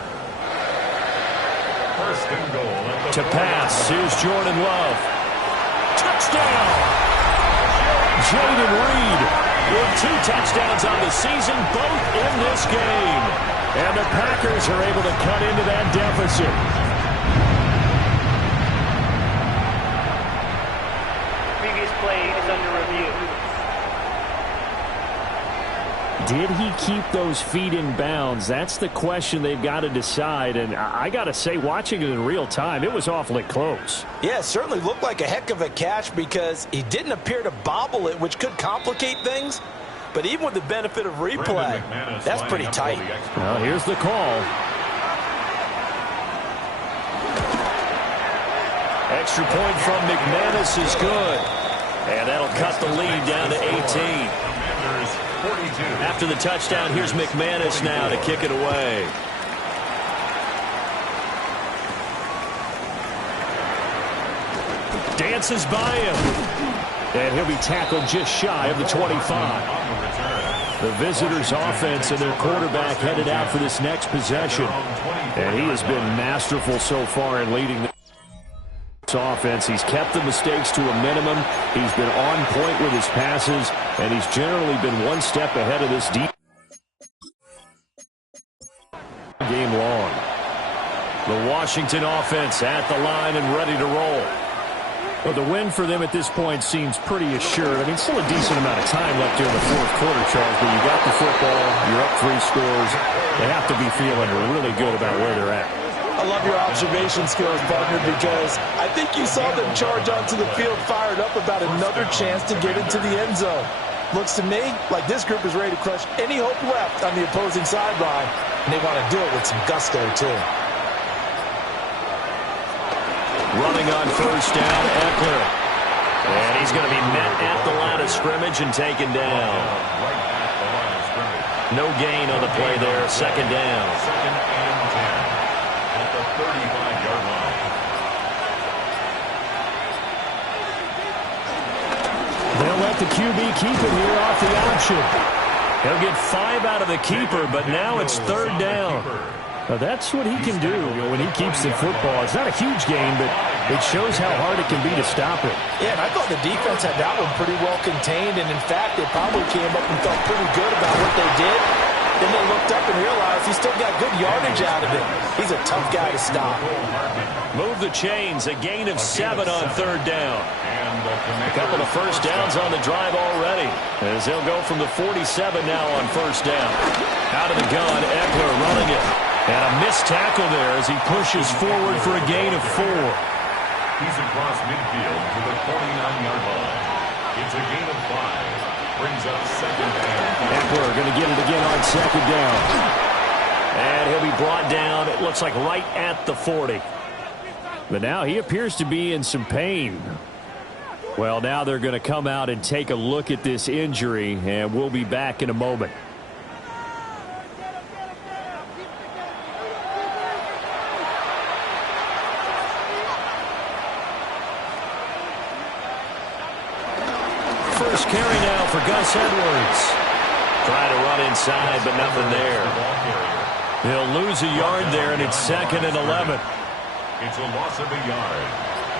1st and goal. To pass, here's Jordan Love. Touchdown! Jaden Reed with 2 touchdowns on the season, both in this game. And the Packers are able to cut into that deficit. Previous play is under review. Did he keep those feet in bounds? That's the question they've got to decide. And I got to say, watching it in real time, it was awfully close. Yeah, it certainly looked like a heck of a catch because he didn't appear to bobble it, which could complicate things. But even with the benefit of replay, that's pretty tight. Well, here's the call. Extra point from McManus is good. And that'll cut the lead down to 18. After the touchdown, here's McManus now to kick it away. Dances by him. And he'll be tackled just shy of the 25. The visitors' offense and their quarterback headed out for this next possession. And he has been masterful so far in leading the offense. He's kept the mistakes to a minimum. He's been on point with his passes, and he's generally been one step ahead of this deep game long. The Washington offense at the line and ready to roll. Well, the win for them at this point seems pretty assured. I mean, still a decent amount of time left here in the 4th quarter, Charles, but you got the football, you're up 3 scores. They have to be feeling really good about where they're at. I love your observation skills, partner, because I think you saw them charge onto the field fired up about another chance to get into the end zone. Looks to me like this group is ready to crush any hope left on the opposing sideline, and they want to do it with some gusto, too. Running on 1st down, Eckler. And he's going to be met at the line of scrimmage and taken down. No gain on the play there, 2nd down. 2nd and 10 at the 35-yard line. They'll let the QB keep it here off the option. He'll get 5 out of the keeper, but now it's 3rd down. Well, that's what he can do when he keeps the football. It's not a huge gain, but it shows how hard it can be to stop it. Yeah, and I thought the defense had that one pretty well contained, and in fact, they probably came up and felt pretty good about what they did. Then they looked up and realized he still got good yardage out of it. He's a tough guy to stop. Move the chains, a gain of 7 on 3rd down. A couple of 1st downs on the drive already, as they'll go from the 47 now on 1st down. Out of the gun, Eckler running it. And a missed tackle there as he pushes forward for a gain of 4. He's across midfield to the 49-yard line. It's a gain of 5. Brings up second and Eckler going to get it again on second down. And he'll be brought down, it looks like right at the 40. But now he appears to be in some pain. Well, now they're going to come out and take a look at this injury, and we'll be back in a moment. First carry now for Gus Edwards. Trying to run inside, but nothing there. He'll lose a yard there, and it's second and 11. It's a loss of a yard.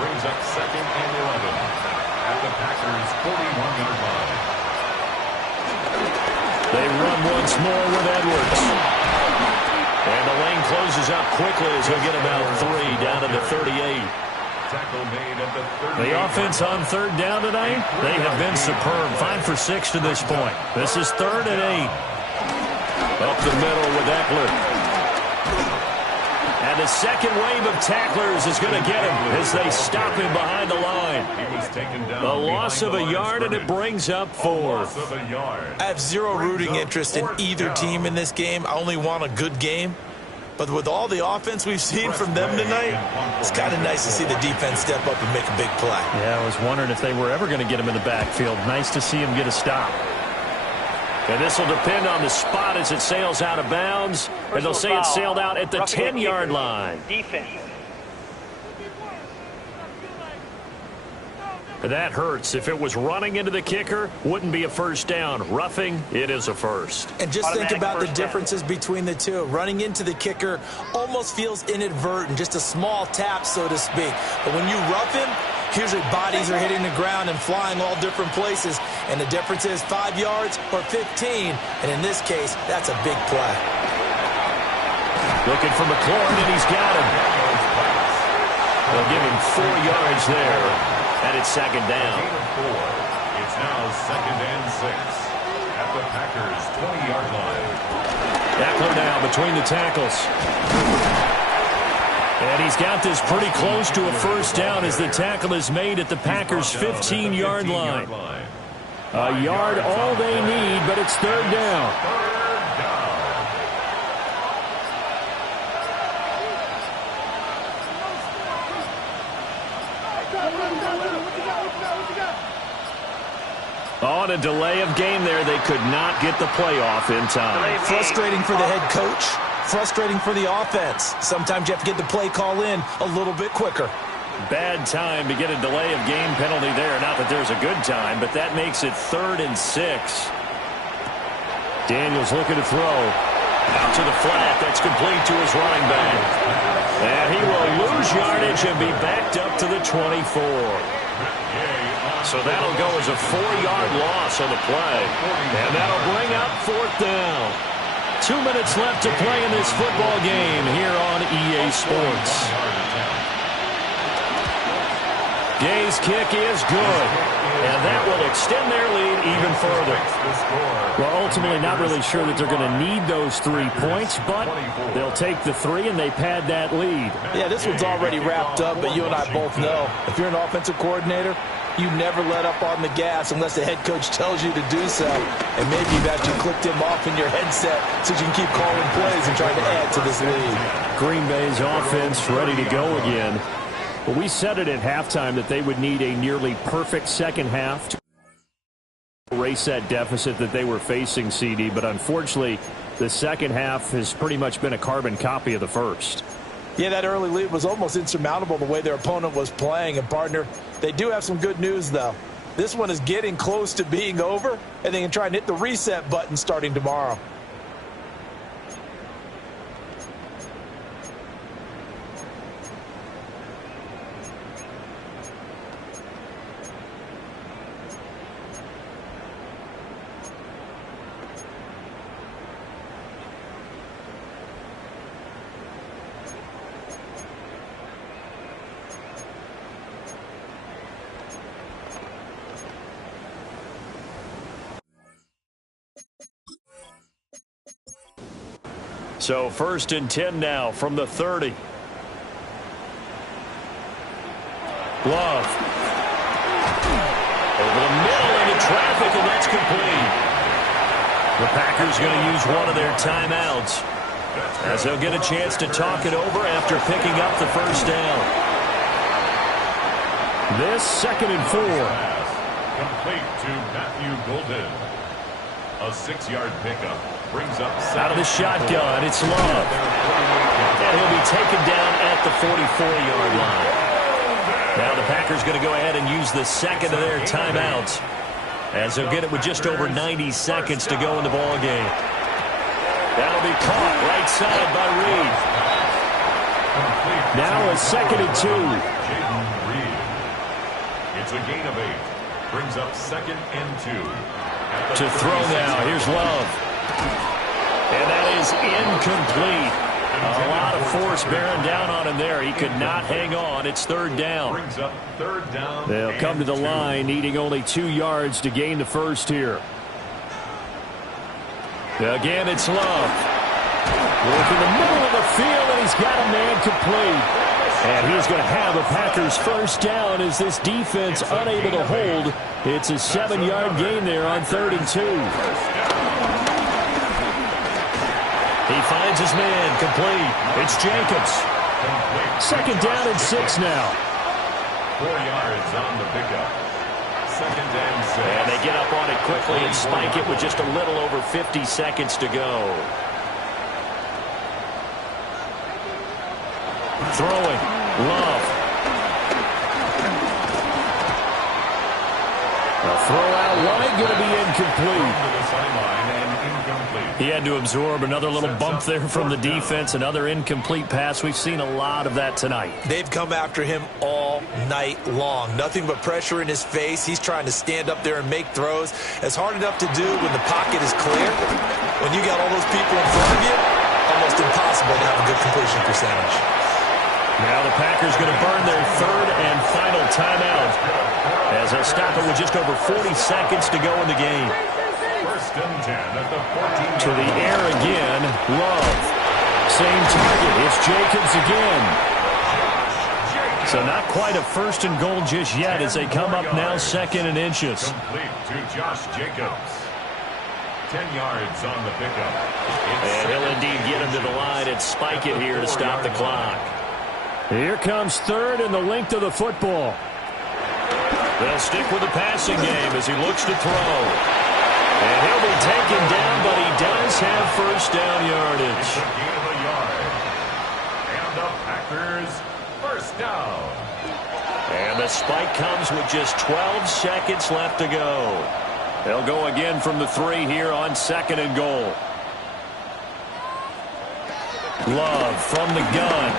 Brings up second and 11 at the Packers' 41-yard line. They run once more with Edwards. And the lane closes up quickly as he'll get about 3 down to the 38. Tackle made at the 38. The offense on third down tonight, they have been superb. 5 for 6 to this point. This is 3rd and 8. Up the middle with Eckler. And the second wave of tacklers is going to get him as they stop him behind the line. He was taken down. A loss of a yard, and it brings up 4th. I have zero rooting interest in either team in this game. I only want a good game. But with all the offense we've seen from them tonight, it's kind of nice to see the defense step up and make a big play. Yeah, I was wondering if they were ever going to get him in the backfield. Nice to see him get a stop. And this will depend on the spot as it sails out of bounds. And they'll say it sailed out at the 10-yard line. Defense. That hurts. If it was running into the kicker, wouldn't be a first down. Roughing, it is a first. And just think Automatic about the first down. differences between the two. Running into the kicker almost feels inadvertent, just a small tap, so to speak. But when you rough him, usually bodies are hitting the ground and flying all different places. And the difference is 5 yards or 15. And in this case, that's a big play. Looking for McLaurin, and he's got him. They'll give him 4 yards there. And it's second down. It's now second and 6 at the Packers' 20-yard line. Eckler now between the tackles. And he's got this pretty close to a first down as the tackle is made at the Packers' 15-yard line. A yard all they need, but it's third down. On a delay of game there, they could not get the playoff in time. Frustrating for the head coach. Frustrating for the offense. Sometimes you have to get the play call in a little bit quicker. Bad time to get a delay of game penalty there. Not that there's a good time, but that makes it 3rd and 6. Daniels looking to throw. Out to the flat. That's complete to his running back. And he will lose yardage and be backed up to the 24. So that'll go as a 4-yard loss on the play. And that'll bring up 4th down. 2 minutes left to play in this football game here on EA Sports. Gay's kick is good. And that will extend their lead even further. Well, ultimately not really sure that they're going to need those 3 points, but they'll take the 3 and they pad that lead. Yeah, this one's already wrapped up, but you and I both know if you're an offensive coordinator, you never let up on the gas unless the head coach tells you to do so. And maybe you've actually clicked him off in your headset so you can keep calling plays and trying to add to this lead. Green Bay's offense ready to go again. But we said it at halftime that they would need a nearly perfect second half to erase that deficit that they were facing, CD. But unfortunately, the second half has pretty much been a carbon copy of the first. Yeah, that early lead was almost insurmountable the way their opponent was playing. And, partner, they do have some good news, though. This one is getting close to being over, and they can try and hit the reset button starting tomorrow. So 1st and 10 now from the 30. Love. Over the middle into traffic. traffic, and that's complete. The Packers going to use one of their timeouts, as they'll get a chance to talk it over after picking up the first down. This 2nd and 4. Complete to Matthew Golden. A 6-yard pickup brings up out of the shotgun. It's Love. And he'll be taken down at the 44-yard line. Now the Packers going to go ahead and use the second of their timeouts, as they'll get it with just over 90 seconds to go in the ball game. That'll be caught right side by Reed. Now a 2nd and 2. Jaden Reed. It's a gain of 8. Brings up 2nd and 2. To throw now. Here's Love. And that is incomplete. A lot of force bearing down on him there. He could not hang on. It's 3rd down. Brings up 3rd down. They'll come to the line, needing only 2 yards to gain the first here. Again, it's Love. Working the middle of the field, and he's got a man complete. And he's going to have a Packers first down as this defense unable to hold. It's a 7-yard gain there on 3rd and 2. He finds his man complete. It's Jacobs. 2nd down and 6 now. 4 yards on the pickup. 2nd and 6. And they get up on it quickly and spike it with just a little over 50 seconds to go. Throwing. Love. The throw out wide going to be incomplete. He had to absorb another little bump there from the defense. Another incomplete pass. We've seen a lot of that tonight. They've come after him all night long. Nothing but pressure in his face. He's trying to stand up there and make throws. It's hard enough to do when the pocket is clear. When you got all those people in front of you, almost impossible to have a good completion percentage. Now the Packers going to burn their 3rd and final timeout, as they'll stop it with just over 40 seconds to go in the game. 1st and 10 at the 14. To the air again, Love. Same target. It's Jacobs again. So not quite a 1st and goal just yet, as they come up now 2nd and inches. Complete to Josh Jacobs. 10 yards on the pickup. And he'll indeed get him to the line and spike it here to stop the clock. Here comes 3rd and the length of the football. They'll stick with the passing game as he looks to throw. And he'll be taken down, but he does have first down yardage. It's a gain of a yard. And the Packers first down. And the spike comes with just 12 seconds left to go. They'll go again from the 3 here on 2nd and goal. Love from the gun.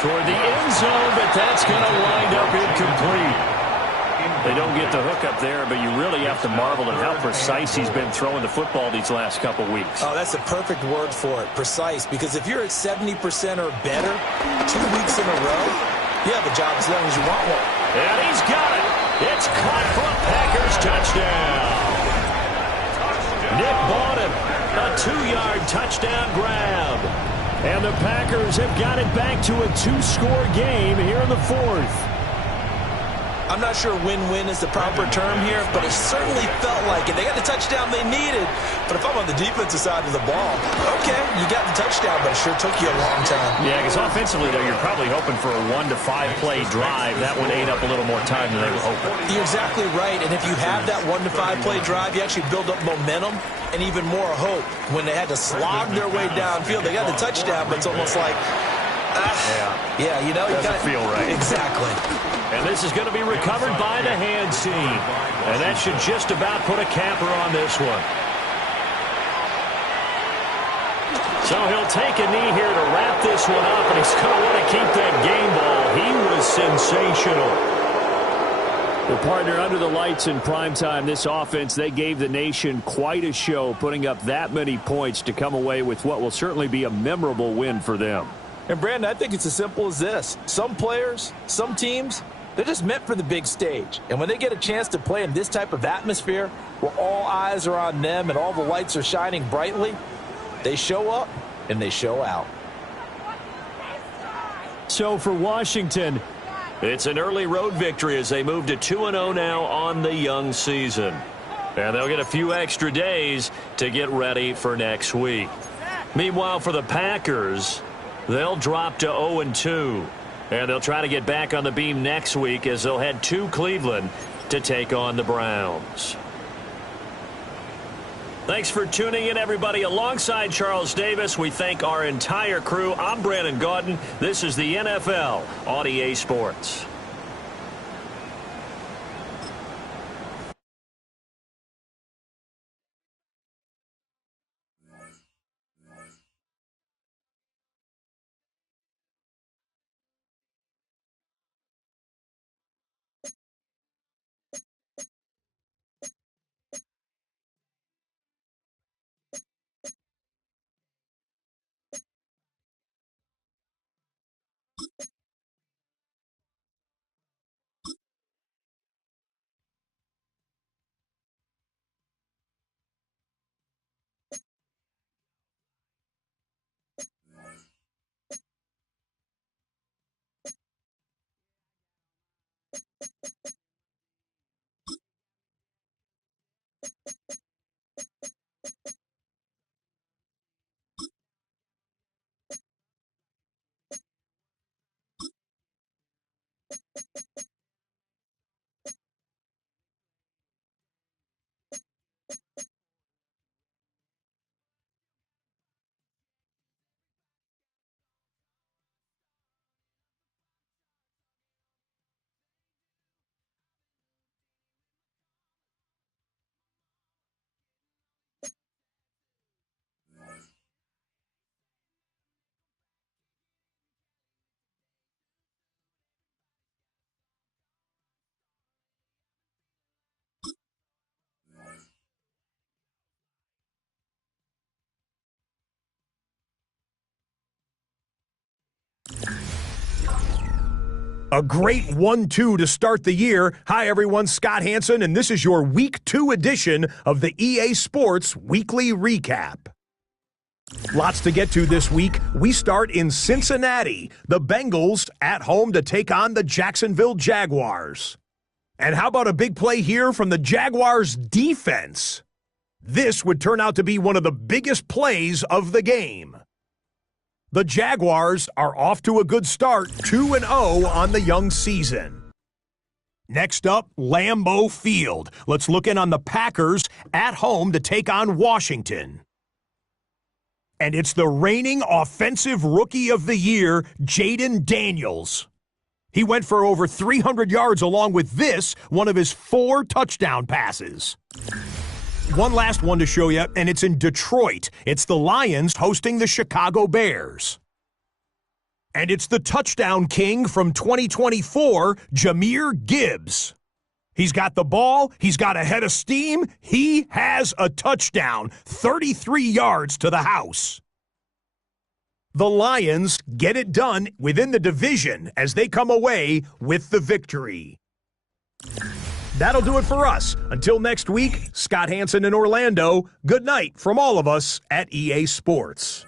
Toward the end zone, but that's going to wind up incomplete. They don't get the hook up there, but you really have to marvel at how precise he's been throwing the football these last couple weeks. Oh, that's the perfect word for it, precise, because if you're at 70% or better 2 weeks in a row, you have a job as long as you want one. And he's got it. It's caught for a Packers touchdown. Nick Bawden, a 2-yard touchdown grab. And the Packers have got it back to a 2-score game here in the 4th. I'm not sure win-win is the proper term here, but it certainly felt like it. They got the touchdown they needed, but if I'm on the defensive side of the ball, okay, you got the touchdown, but it sure took you a long time. Yeah, because offensively, though, you're probably hoping for a 1 to 5 play drive. That one ate up a little more time than they were hoping. You're exactly right, and if you have that 1 to 5 play drive, you actually build up momentum and even more hope. When they had to slog their way downfield, they got the touchdown, but it's almost like, yeah, you know, you doesn't feel right. Exactly. And this is going to be recovered by the hands team. And that should just about put a capper on this one. So he'll take a knee here to wrap this one up, and he's going to want to keep that game ball. He was sensational. The partner under the lights in primetime, this offense, they gave the nation quite a show, putting up that many points to come away with what will certainly be a memorable win for them. And, Brandon, I think it's as simple as this. Some players, some teams, they're just meant for the big stage. And when they get a chance to play in this type of atmosphere where all eyes are on them and all the lights are shining brightly, they show up and they show out. So for Washington, It's an early road victory as they move to 2-0 now on the young season. And they'll get a few extra days to get ready for next week. Meanwhile, for the Packers, they'll drop to 0-2. And they'll try to get back on the beam next week as they'll head to Cleveland to take on the Browns. Thanks for tuning in, everybody. Alongside Charles Davis, we thank our entire crew. I'm Brandon Gaudin. This is the NFL on EA Sports. A great 1-2 to start the year. Hi, everyone. Scott Hanson, and this is your Week 2 edition of the EA Sports Weekly Recap. Lots to get to this week. We start in Cincinnati. The Bengals at home to take on the Jacksonville Jaguars. And how about a big play here from the Jaguars' defense? This would turn out to be one of the biggest plays of the game. The Jaguars are off to a good start, 2-0 on the young season. Next up, Lambeau Field. Let's look in on the Packers at home to take on Washington. And it's the reigning Offensive Rookie of the Year, Jaden Daniels. He went for over 300 yards along with this, one of his 4 touchdown passes. One last one to show you, and it's in Detroit. It's the Lions hosting the Chicago Bears. And it's the touchdown king from 2024, Jahmyr Gibbs. He's got the ball. He's got a head of steam. He has a touchdown, 33 yards to the house. The Lions get it done within the division as they come away with the victory. That'll do it for us. Until next week, Scott Hanson in Orlando, good night from all of us at EA Sports.